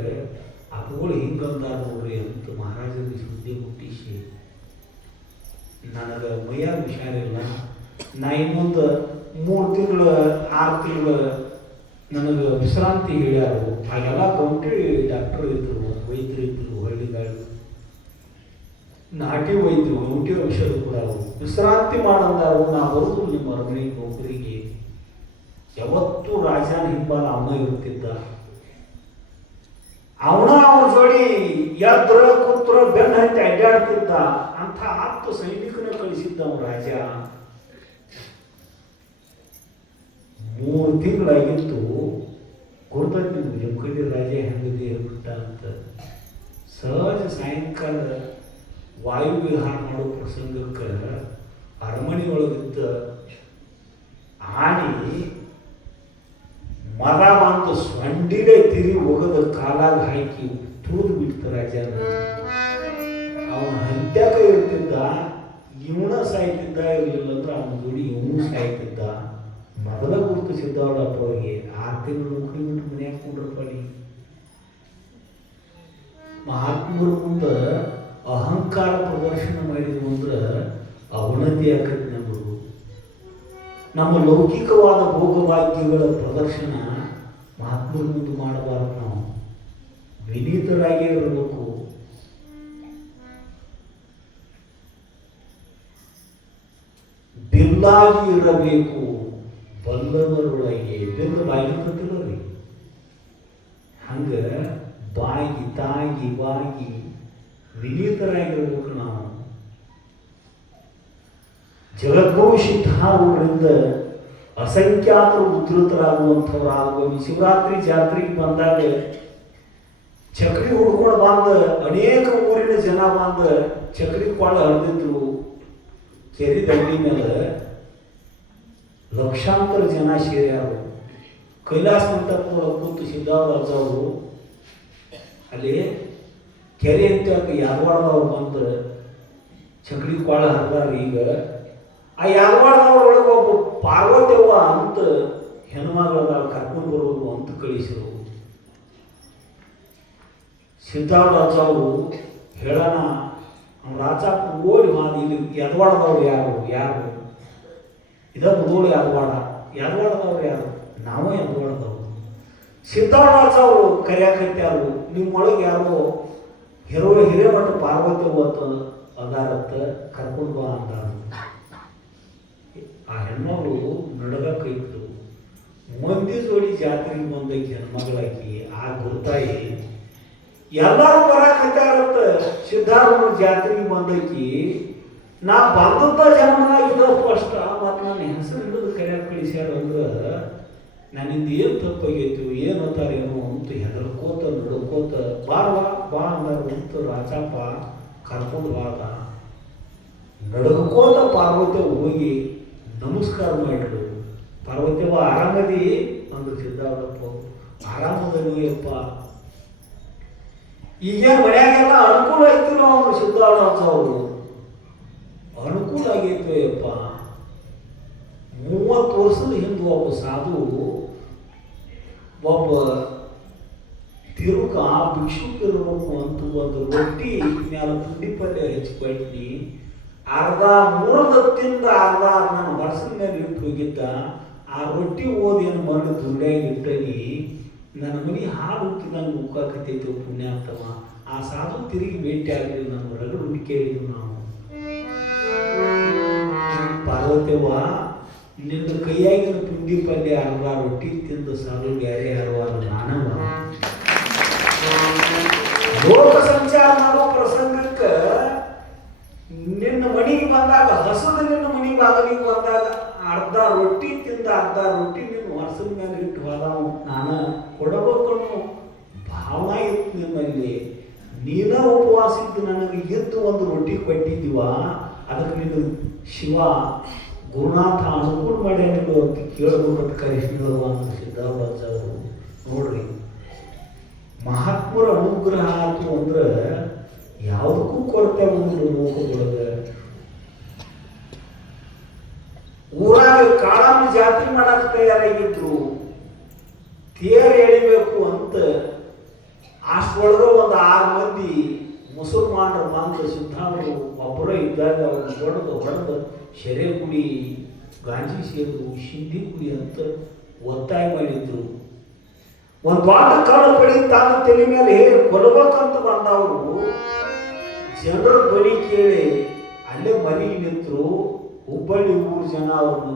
ಅವುಗಳು ಹಿಂಗಂದಾರ ನೋಡ್ರಿ ಅಂತ ಮಹಾರಾಜರಿಗೆ ಸುದ್ದಿ ಮುಟ್ಟಿಸಿ, ನನಗೆ ಮೈಯಾಗ ಹುಷಾರಿಲ್ಲ, ನಾ ಇನ್ನೊಂದು 3 ತಿಂಗಳು 6 ತಿಂಗಳು ನನಗೆ ವಿಶ್ರಾಂತಿ ಹೇಳ್ಯಾರು. ಹಾಗೆಲ್ಲ ಕೌಂಟ್ರಿ ಡಾಕ್ಟರ್ ಇದ್ರು, ವೈದ್ಯರು ಇದ್ರು, ಹಳ್ಳಿಗಾಳು ನಾಟಿ ವೈದ್ಯರು, ಔಟಿ ಔಷಧ ಕೂಡ ವಿಶ್ರಾಂತಿ ಮಾಡಂದಾರು. ನಾ ಬರೋದು ನಿಮ್ಮ ಅರಮನೆ ನೌಕರಿಗೆ. ಯಾವತ್ತೂ ರಾಜನ ಹಿಂಬಾಲ ಅವನ ಇರುತ್ತಿದ್ದ. ಅವನ ಅವನ ಜೋಡಿ ಎದ್ರ ಕೂತ್ರ ಬೆನ್ನ ಹತ್ತಿ ಅಡ್ಡಾಡ್ತಿದ್ದ. ಅಂತ 10 ಸೈನಿಕನ ಕಳಿಸಿದ್ದ ಅವ ರಾಜ. 3 ತಿಂಗಳಾಗಿತ್ತು. ಕೊಡ್ತಾನೆ ನಿಮ್ಗೆ ಜಮಖಂಡಿ ರಾಜ ಹೆಂಗಿದೆ ಹೇಳ್ಬಿಟ್ಟ ಅಂತ. ಸಹಜ ಸಾಯಂಕಾಲ ವಾಯು ವಿಹಾರ ಮಾಡೋ ಪ್ರಸಂಗಕ್ಕೆ ಅರಮನೆ ಒಳಗಿದ್ದ ಆಣಿ ಮರ ಬಂದು ಸೊಂಡಿಲೆ ತಿರಿ ಹೋಗದ ಕಾಲಾಗ ಹಾಕಿ ತುಳಿದು ಬಿಡ್ತ ರಾಜನ. ಅವನ ಹಂತ್ಯಾಗ ಇರ್ತಿದ್ದ, ಇವನ ಸಾಯ್ತಿದ್ದ. ಇರಲಿಲ್ಲ ಅಂದ್ರೆ ಅವನ ಜೋಡಿ ಇವನು ಸಾಯ್ತಿದ್ದ. ಮೊದಲ ಗುರುತಿಸಿದ್ದವಳಪ್ಪ ಅವರಿಗೆ. 6 ತಿಂಗಳು ನೌಕರಿ ಬಿಟ್ಟು ಮನೆ ಹಾಕೊಂಡ್ರಪ್ಪ. ಮಹಾತ್ಮರ ಮುಂದೆ ಅಹಂಕಾರ ಪ್ರದರ್ಶನ ಮಾಡಿದ್ವು ಅಂದ್ರೆ ಅವನತಿ ಆಕೈತಿ. ನಮ್ಮ ಲೌಕಿಕವಾದ ಭೋಗಭಾಗ್ಯಗಳ ಪ್ರದರ್ಶನ ಮಹಾತ್ಮರ ಮುಂದೆ ಮಾಡಬಾರ್ದು. ನಾವು ವಿನೀತರಾಗಿ ಇರಬೇಕು. ಬಿಲ್ಲಾಗಿ ಇರಬೇಕು. ಬಲ್ಲವರೊಳಗೆ ಬಿಲ್ಲು ಬಾಗಿರ್ತತಿಲ್ಲ ರೀ, ಹಂಗ ಬಾಗಿ ತಾಗಿ ಬಾಗಿ ವಿನೀತರಾಗಿರ್ಬೇಕು ನಾವು. ಜಗದ್ಗುರು ಸಿದ್ಧಾರೂಢರಿಂದ ಅಸಂಖ್ಯಾತರು ಉದ್ಧತರಾಗುವಂಥವರಾಗುವ. ಶಿವರಾತ್ರಿ ಜಾತ್ರೆಗೆ ಬಂದಾಗ ಚಕ್ರಿ ಹುಡ್ಕೊಂಡು ಬಂದ ಅನೇಕ ಊರಿನ ಜನ ಬಂದ ಚಕ್ರಿ ಕೊಳ್ಳ ಹರಿದಿದ್ರು. ಕೆರೆ ದಂಡಿ ಮೇಲೆ ಲಕ್ಷಾಂತರ ಜನ ಸೇರ್ಯಾರು. ಕೈಲಾಸ ಮಂಟಪದೊಳಗೆ ಕೂತು ಸಿದ್ಧಾರ್ಥ ಅವರು ಅಲ್ಲಿ ಕೆರೆ ಅಂತ ಯಾದವಾಡದವ್ರು ಬಂದು ಚಕ್ರಿ ಕೊಳ್ಳ ಹರಿದಾರ. ಈಗ ಆ ಯಾದವಾಡದವ್ರೊಳಗೆ ಒಬ್ಬ ಪಾರ್ವತಿಯವ್ವ ಅಂತ ಹೆಣ್ಮಗಳ ಕರ್ಕೊಂಡು ಬರೋದು ಅಂತ ಕಳಿಸಿರು. ಸಿದ್ಧಾರ್ಥ ಅವರು ಹೇಳೋಣ ರಾಜ ಓಡಿ ಮಾಡಿ ಇಲ್ಲಿ ಯದವಾಡದವ್ರು ಯಾರು ಇದ ಮುದೋಳು ಯದವಾಡದವ್ರು ಯಾರು? ನಾವೇ ಯದವಾಡದವ್ರು. ಸಿದ್ಧಾರ್ಥ ಅವರು ಕರೆಯಾಕತ್ಯಾರು, ನಿಮ್ಮೊಳಗೆ ಯಾರೋ ಹಿರೇಮಠ ಪಾರ್ವತಿ ಅವತ್ತು ಅದಾರತ್ತ ಕರ್ಕೊಂಡು ಬಾ ಅಂದಾರ. ಆ ಹೆಣ್ಮಗಳು ನಡಗಕ್ಕೈತು. ಮಂದಿ ಜೋಡಿ ಜಾತ್ರೆಗೆ ಬಂದೈತಿ ಹೆಣ್ಮಗಳಾಕಿ. ಆ ಗುರುತಾಯಿ ಎಲ್ಲರೂ ಬರಾಕತ್ತಾರತ್ತ. ಸಿದ್ಧಾರೂಢ ಜಾತ್ರೆಗೆ ಬಂದೈತಿ. ನಾ ಬಂದದ್ದ ಜನ್ಮನಾಗಿದ್ದ ಫಸ್ಟ್. ಮತ್ತು ನನ್ನ ಹೆಸರು ಹಿಡಿದು ಕರೆಯಾಕ ಕಳಿಸ್ಯಾರ ಅಂದ್ರೆ ನನ್ನಿಂದ ಏನು ತಪ್ಪಾಗೈತು ಏನು ಅಂತಾರೇನು ಅಂತ ಹೆದರ್ಕೋತ ನಡ್ಕೋತ ಬಾರವಾ ಬಾ ಅಂದರು ಅಂತ ರಾಜಪ್ಪ ಕರ್ಕೊಂಡು ಬಾದ ನಡ್ಕೋತ ಪಾರ್ವತಿ ಹೋಗಿ ನಮಸ್ಕಾರ ಮಾಡಿದ್ರು. ಪಾರ್ವತಿಯವ್ವ ಆರಾಮದಿ ಅಂದು ಸಿದ್ದಾಳಪ್ಪ. ಆರಾಮದನಿಯಪ್ಪ, ಈಗೇನು ಮನ್ಯಾಗೆಲ್ಲ ಅನುಕೂಲ ಆಯ್ತು ನಾವು ಸಿದ್ದಾಳಪ್ಪ ಅವರು ಅನುಕೂಲ ಆಗೈತೆ ಯಪ್ಪ. 30 ವರ್ಷದ ಹಿಂದೆ ಒಬ್ಬ ಸಾಧು ಒಬ್ಬ ತಿರುಕ ಭಿಕ್ಷುಕರಬೇಕು ಅಂತ ಒಂದು ರೊಟ್ಟಿ ಮೇಲೆ ಪುಂಡಿ ಪಲ್ಯ ಹೆಚ್ಚಿಕೊಟ್ಟಿ ಅರ್ಧ ಮುರಿದತ್ತಿಂದ ಅರ್ಧ ನನ್ನ ವರ್ಷದ ಮೇಲೆ ಇಟ್ಟು ಹೋಗಿದ್ದ. ಆ ರೊಟ್ಟಿ ಓದೇನು ಮರಳು ದುಂಡ್ಯಾಗಿ ಇಟ್ಟನಿ ನನ್ನ ಮನೆ ಹಾಲು ಉಕ್ಕಿದಂಗೆ ಉಕ್ಕಾಕತ್ತೈತಿ ಪುಣ್ಯಾತ್ತವ. ಆ ಸಾಧು ತಿರುಗಿ ಭೇಟಿ ಆಗಲಿಲ್ಲ. ನಾನು ಹೊರಗಡೆ ಕೇಳಿದ್ವಿ ನಾವು, ಪಾರ್ವತಿಯವ್ವ ನಿನ್ನ ಕೈಯಾಗಿನ ಪುಂಡಿ ಪಲ್ಯ ಅರ್ಧ ರೊಟ್ಟಿ ತಿಂದು ಸಾಲು ಬ್ಯಾರೆ ಯಾರು ನಾನವ. ಲೋಕ ಸಂಚಾರ ಮಾಡೋ ಪ್ರಸಂಗಕ್ಕೆ ನಿನ್ನ ಮನೆಗೆ ಬಂದಾಗ ಹಸದ ನಿನ್ನ ಮನೆ ಬಾಗಿಲಿಗೆ ಬಂದಾಗ ಅರ್ಧ ರೊಟ್ಟಿ ತಿಂದ ಅರ್ಧ ರೊಟ್ಟಿ ನಿನ್ನ ವರ್ಷದ ಮೇಲೆ ಇಟ್ಟು ಹೋದವು ನಾನು ಕೊಡಬೇಕನ್ನು ಭಾವನಾ ಇತ್ತು ನಿಮ್ಮಲ್ಲಿ. ನೀನ ಉಪವಾಸ ಇದ್ದು ನನಗೆ ಎದ್ದು ಒಂದು ರೊಟ್ಟಿ ಕೊಟ್ಟಿದ್ದೀವ, ಅದಕ್ಕೆ ನೀನು ಶಿವ ಗುರುನಾಥ ಅನುಕೂಲ ಮಾಡ್ಯಾನಿಲ್ಲ ಅಂತ ಕೇಳಬೇಕು ಕರೆಸಿದವ ಅಂತ ಸಿದ್ದಾರಾಜ ಅವರು. ನೋಡ್ರಿ, ಮಹಾತ್ಮರ ಅನುಗ್ರಹ ಆಯಿತು ಅಂದ್ರೆ ಯಾವುದಕ್ಕೂ ಕೊರತೆ ಬಂದ್ರು ಲೋಕದೊಳಗೆ. ಊರಾಗ ಕಾಳಮ್ಮ ಜಾತ್ರೆ ಮಾಡಕ್ಕೆ ತಯಾರಾಗಿದ್ರು. ತೇರು ಎಳಿಬೇಕು ಅಂತ ಅಷ್ಟೊಳಗೆ ಒಂದು 6 ಮಂದಿ ಮುಸಲ್ಮಾನರು ಬಂದು ಸಿದ್ಧಾಂತರು ಒಬ್ಬರೇ ಇದ್ದಾಗ ಅವ್ರನ್ನ ಹೊಡೆದು ಶೆರೆ ಕುಡಿ, ಗಾಂಜಿ ಸೇರು, ಶಿಂದಿ ಕುಡಿ ಅಂತ ಒತ್ತಾಯ ಮಾಡಿದ್ರು. ಒಂದು ದೊಡ್ಡ ಕಾಳು ಪಡಿ ತಾನು ತಲೆ ಮೇಲೆ ಹೇಗೆ ಕೊಲ್ಲಬೇಕಂತ ಬಂದವರು ಜನರ ಬಳಿ ಕೇಳಿ ಅಲ್ಲೇ ಮನೆಗೆ ನಿಂತರು. ಹುಬ್ಬಳ್ಳಿ ಊರು ಜನ ಅವ್ರನ್ನ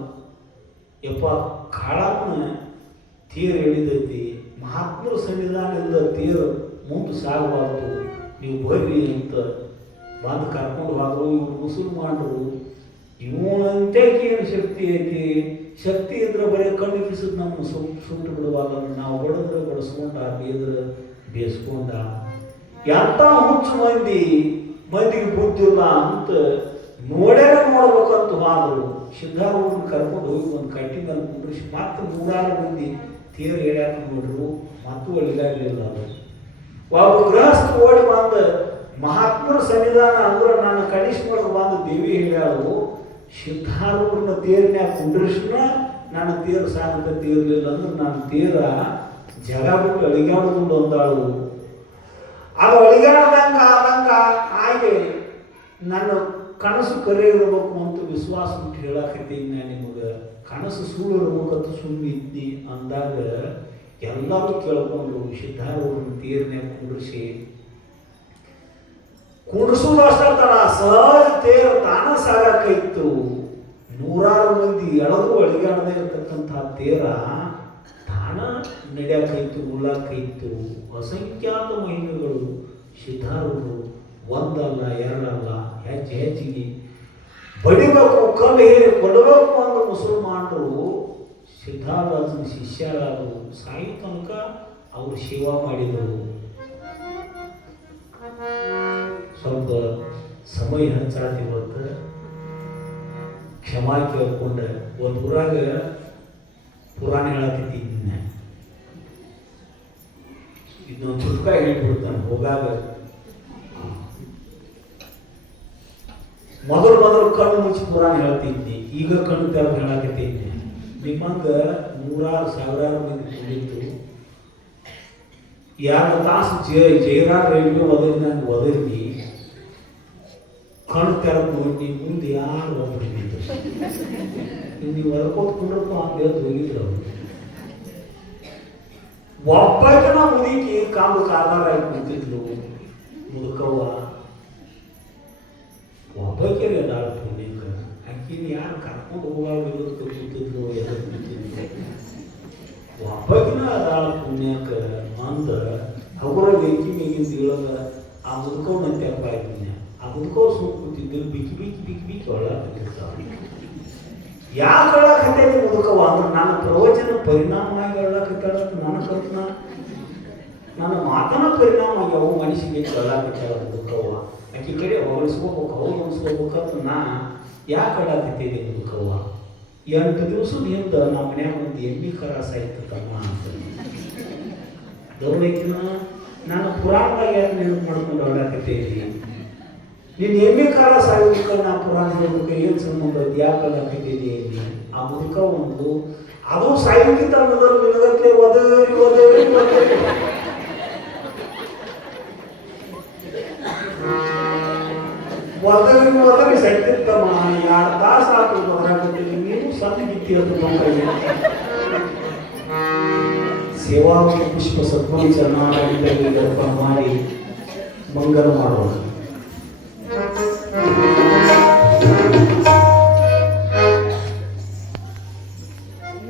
ಯಪ್ಪ ಕಾಳಮ್ಮನ ತೇರು ಎಳಿದೈತಿ, ಮಹಾತ್ಮರ ಸನ್ನಿಧಾನದಿಂದ ತೇರು ಮುಂದೆ ಸಾಗಬಾರ್ದು, ನೀವು ಬರ್ರಿ ಅಂತ ಬಂದು ಕರ್ಕೊಂಡು ಹೋದ್ರು. ಇವ್ರು ಮುಸಲ್ಮಾನರು ಇವನಂತೆ ಏನು ಶಕ್ತಿ ಐತಿ, ಶಕ್ತಿ ಇದ್ರೆ ಬರೀ ಕಣ್ಣು ಕಿಸಿದ್ ನಮ್ಮ ಸುಟ್ಟು ಬಿಡುವಾಗ ನಾವು ಹೊಡೆದ್ರೆ ಬಡಿಸ್ಕೊಂಡ, ಬೇದ್ರೆ ಬೇಯಿಸ್ಕೊಂಡ. ಎಂಥ ಹುಚ್ಚು ಮಂದಿಗೆ ಬುದ್ಧಿಲ್ಲ ಅಂತ ನೋಡೇ ನೋಡ್ಬೇಕಂತ ಹೋದ್ರು. ಸಿದ್ಧಾರೂಢನ ಕರ್ಕೊಂಡು ಹೋಗಿ ಒಂದು ಕಟ್ಟಿ ಮೇಲೆ ಕುಂಡ್ರಿಸಿ ಮತ್ತೆ 100 ಮಂದಿ ತೀರ ಹೇಳ್ಯಾಕ ನೋಡ್ರು. ಮತ್ತು ಒಳಗಾಗಲಿಲ್ಲ. ಅದು ಒಬ್ಬ ಗೃಹಸ್ಥ ಓಡಿ ಬಂದು ಮಹಾತ್ಮರ ಸನ್ನಿಧಾನ ಅಂದ್ರೆ ನನ್ನ ಕನಿಷ್ಠ ಬಂದು ದೇವಿ ಹೇಳ್ಯಾಳು, ಸಿದ್ಧಾರೂಢನ ತೇರಿನ್ಯಾಗ ಕುಂಡ್ರಿಸ್ನ ನನ್ನ ತೇರು ಸಾಧಕ ತೀರ್ಲಿಲ್ಲ ಅಂದ್ರೆ ನನ್ನ ತೀರ ಜಗ ಬಿಟ್ಟು ಅಳಿಗಾಡುದು ಅಂದಾಳು. ಅದು ಅಳಿಗಾಡ್ದಂಗ ಆದಂಗ ಹಾಗೆ ನನ್ನ ಕನಸು ಕರೆ ಇರಬೇಕು ಅಂತ ವಿಶ್ವಾಸ ಬಿಟ್ಟು ಹೇಳಾಕತ್ತೀನಿ. ನಾನು ನಿಮಗೆ ಕನಸು ಸುಳ್ಳು ಇರ್ಬೇಕಂತ ಸುಮ್ಮನೆ ಇದ್ನಿ ಅಂದಾಗ ಎಲ್ಲರೂ ಕೇಳ್ಕೊಂಡ್ರು. ಸಿದ್ಧಾರೂಢನ ತೇರಿನ್ಯಾಗ ಕುಂಡ್ರಿಸೋದು ಅಷ್ಟರ ಸಹಜ ತೇರು ತಾನ ಸಾಗಕ್ಕಾಯ್ತು. 100 ಮಂದಿ ಎಳೆದು ಅಳಿಗಾಡದೇ ಇರತಕ್ಕಂಥ ತೇರ ತಾನ ನಡೆಯಕೈತು, ಉಳ್ಳಾಕೈತು. ಅಸಂಖ್ಯಾತ ಮಹಿಮೆಗಳು ಸಿದ್ಧಾರೂಢರು ಒಂದಲ್ಲ ಎರಡಲ್ಲ ಹೆಚ್ಚಿಗೆ ಬಡಿಬೇಕು, ಕಲ್ಲು ಹೇರಿ ಕೊಡಬೇಕು ಅಂದ್ರೆ ಮುಸಲ್ಮಾನರು ಸಿದ್ಧಾರಾಜನ ಶಿಷ್ಯರಾದರು. ಸಾಯಿ ತನಕ ಅವರು ಸೇವಾ ಮಾಡಿದರು. ಸ್ವಲ್ಪ ಸಮಯ ಹೆಚ್ಚಾಗಿ ಇವತ್ತು ಕ್ಷಮಾ ಕೇಳ್ಕೊಂಡೆ. ಒಂದು ಊರಾಗ ಪುರಾಣ ಹೇಳತ್ತಿದ್ದೀನಿ, ಇದನ್ನೊಂದು ಚುಟ್ಕ ಹೇಳ್ಬಿಡ್ತಾನೆ ಹೋಗಾಗ. ಮೊದಲು ಕಣ್ಣು ಮುಚ್ಚಿ ಪುರಾಣ ಹೇಳ್ತಿದ್ನಿ, ಈಗ ಕಣ್ಣು ತೆರೆದು ಹೇಳಕತ್ತಿದ್ನಿ. ನಿಮ್ಮಂಗ 100,000 ಮಂದಿ ಕುಳಿತು 2 ತಾಸು ಜೈರಾಜ್ ರೈಲ್ವೆ ಒದರಿ ನಂಗೆ ಒದರಿ ಕಣ್ಣು ತೆರೆದು ನೋಡಿ ಮುಂದೆ ಯಾರು ಒಬ್ಬರು ನೀವು ಹೊರಕೊಟ್ಕೊಂಡ್ರಪ್ಪ ಅಂತ ಹೇಳ್ದು ಹೋಗಿದ್ರು. ಅವರು ಒಬ್ಬಕಿನ ಮುದುಕಿ ಕಾಂಬು ಕಾದಾರಾಗಿ ಕುಂತಿದ್ಲು. ಮುದುಕವ್ವ ಒಬ್ಬಕ್ಕೆ ಅದಾಳ ಪುಣ್ಯಕ. ಆಕಿನ ಯಾರು ಕರ್ಕೊಂಡು ಹೋಗೋದು ಕೂತಿದ್ಲು, ಎಲ್ಲ ಕೂತಿದ್ಲು. ಒಬ್ಬಕಿನ ಅದಾಳ ಪುಣ್ಯಕ ಅಂದ ಅವರ ಬೇಕಿ ಮೇಗಿಂದ ಹೇಳದ ಆ ಮುದುಕವ್ ನಂತೆ ಹಬ್ಬ ಆಯ್ತು. ಆ ಮುದುಕವ್ ಸುಮ್ ಕೂತಿದ್ದು ಬಿಕ್ಕಿ ಒಳಗಿರ್ತಾವ. ಯಾಕೆ ಹೇಳಕತ್ತೈತಿ ಮುದುಕವ ಅಂದ್ರೆ ನನ್ನ ಪ್ರವಚನ ಪರಿಣಾಮವಾಗಿ ಹೇಳಕತ್ತಾಳ ನನ್ನ ಕಲ್ಪನಾ, ನನ್ನ ಮಾತನ ಪರಿಣಾಮ ಆಗ್ಯಾವ ಮನುಷ್ಯಗೆ ಹೇಳಕತ್ತಾಳ ಮುದುಕವ್ವ. ಆಕೆ ಕಡೆ ಹೊಲಿಸ್ಕೋಬೇಕು, ಅವ್ರು ಹೊಲಿಸ್ಕೋಬೇಕಂತ ನಾ ಯಾಕೆ ಹೇಳಕತ್ತೈತಿ ಮುದುಕವ್ವ? 8 ದಿವಸದ ಹಿಂದೆ ನಮ್ಮ ಮನ್ಯಾಗ ಒಂದು ಎಮ್ಮಿ ಕರ ಸಾಯ್ತು ತಮ್ಮ ಅಂತ ದೌರ್ಯಕಿನ ನನ್ನ ಪುರಾಣದಾಗ ಯಾರು ನೆನಪು ಮಾಡ್ಕೊಂಡು ಹೇಳಕತ್ತೈತಿ. ನೀನು ಎಮ್ಮೆ ಕಾಲ ಸಾಯೋದಕ್ಕೆ ನಾ ಪುರಾಣ ಹೇಳೋದಕ್ಕೆ ಏನು ಸಂಬಂಧ ಯಾಕೆ ಹೇಳಕತ್ತಿದ್ದಿ? ಆ ಮುದುಕ ಒಂದು ಅದು ಸಾಯೋಕ್ಕಿಂತ ಮೊದಲು ನಿನಗತ್ಲೆ ಒದರಿ ಒದರಿ ಒದರಿ ಒದರಿ ಒದರಿ ಸೆಟ್ಟಿತ್ತಮ್ಮ. 2 ತಾಸು ಆತು ಒದರಾಕತ್ತೀನಿ, ನೀನು ಸಣ್ಣ ಗಿತ್ತಿ ಅದು ಮಕ್ಕಳಿಗೆ ಸೇವಾ ಪುಷ್ಪ ಸದ್ವಂಚನಾಗಿ ಮಾಡಿ ಮಂಗಲ ಮಾಡೋಣ.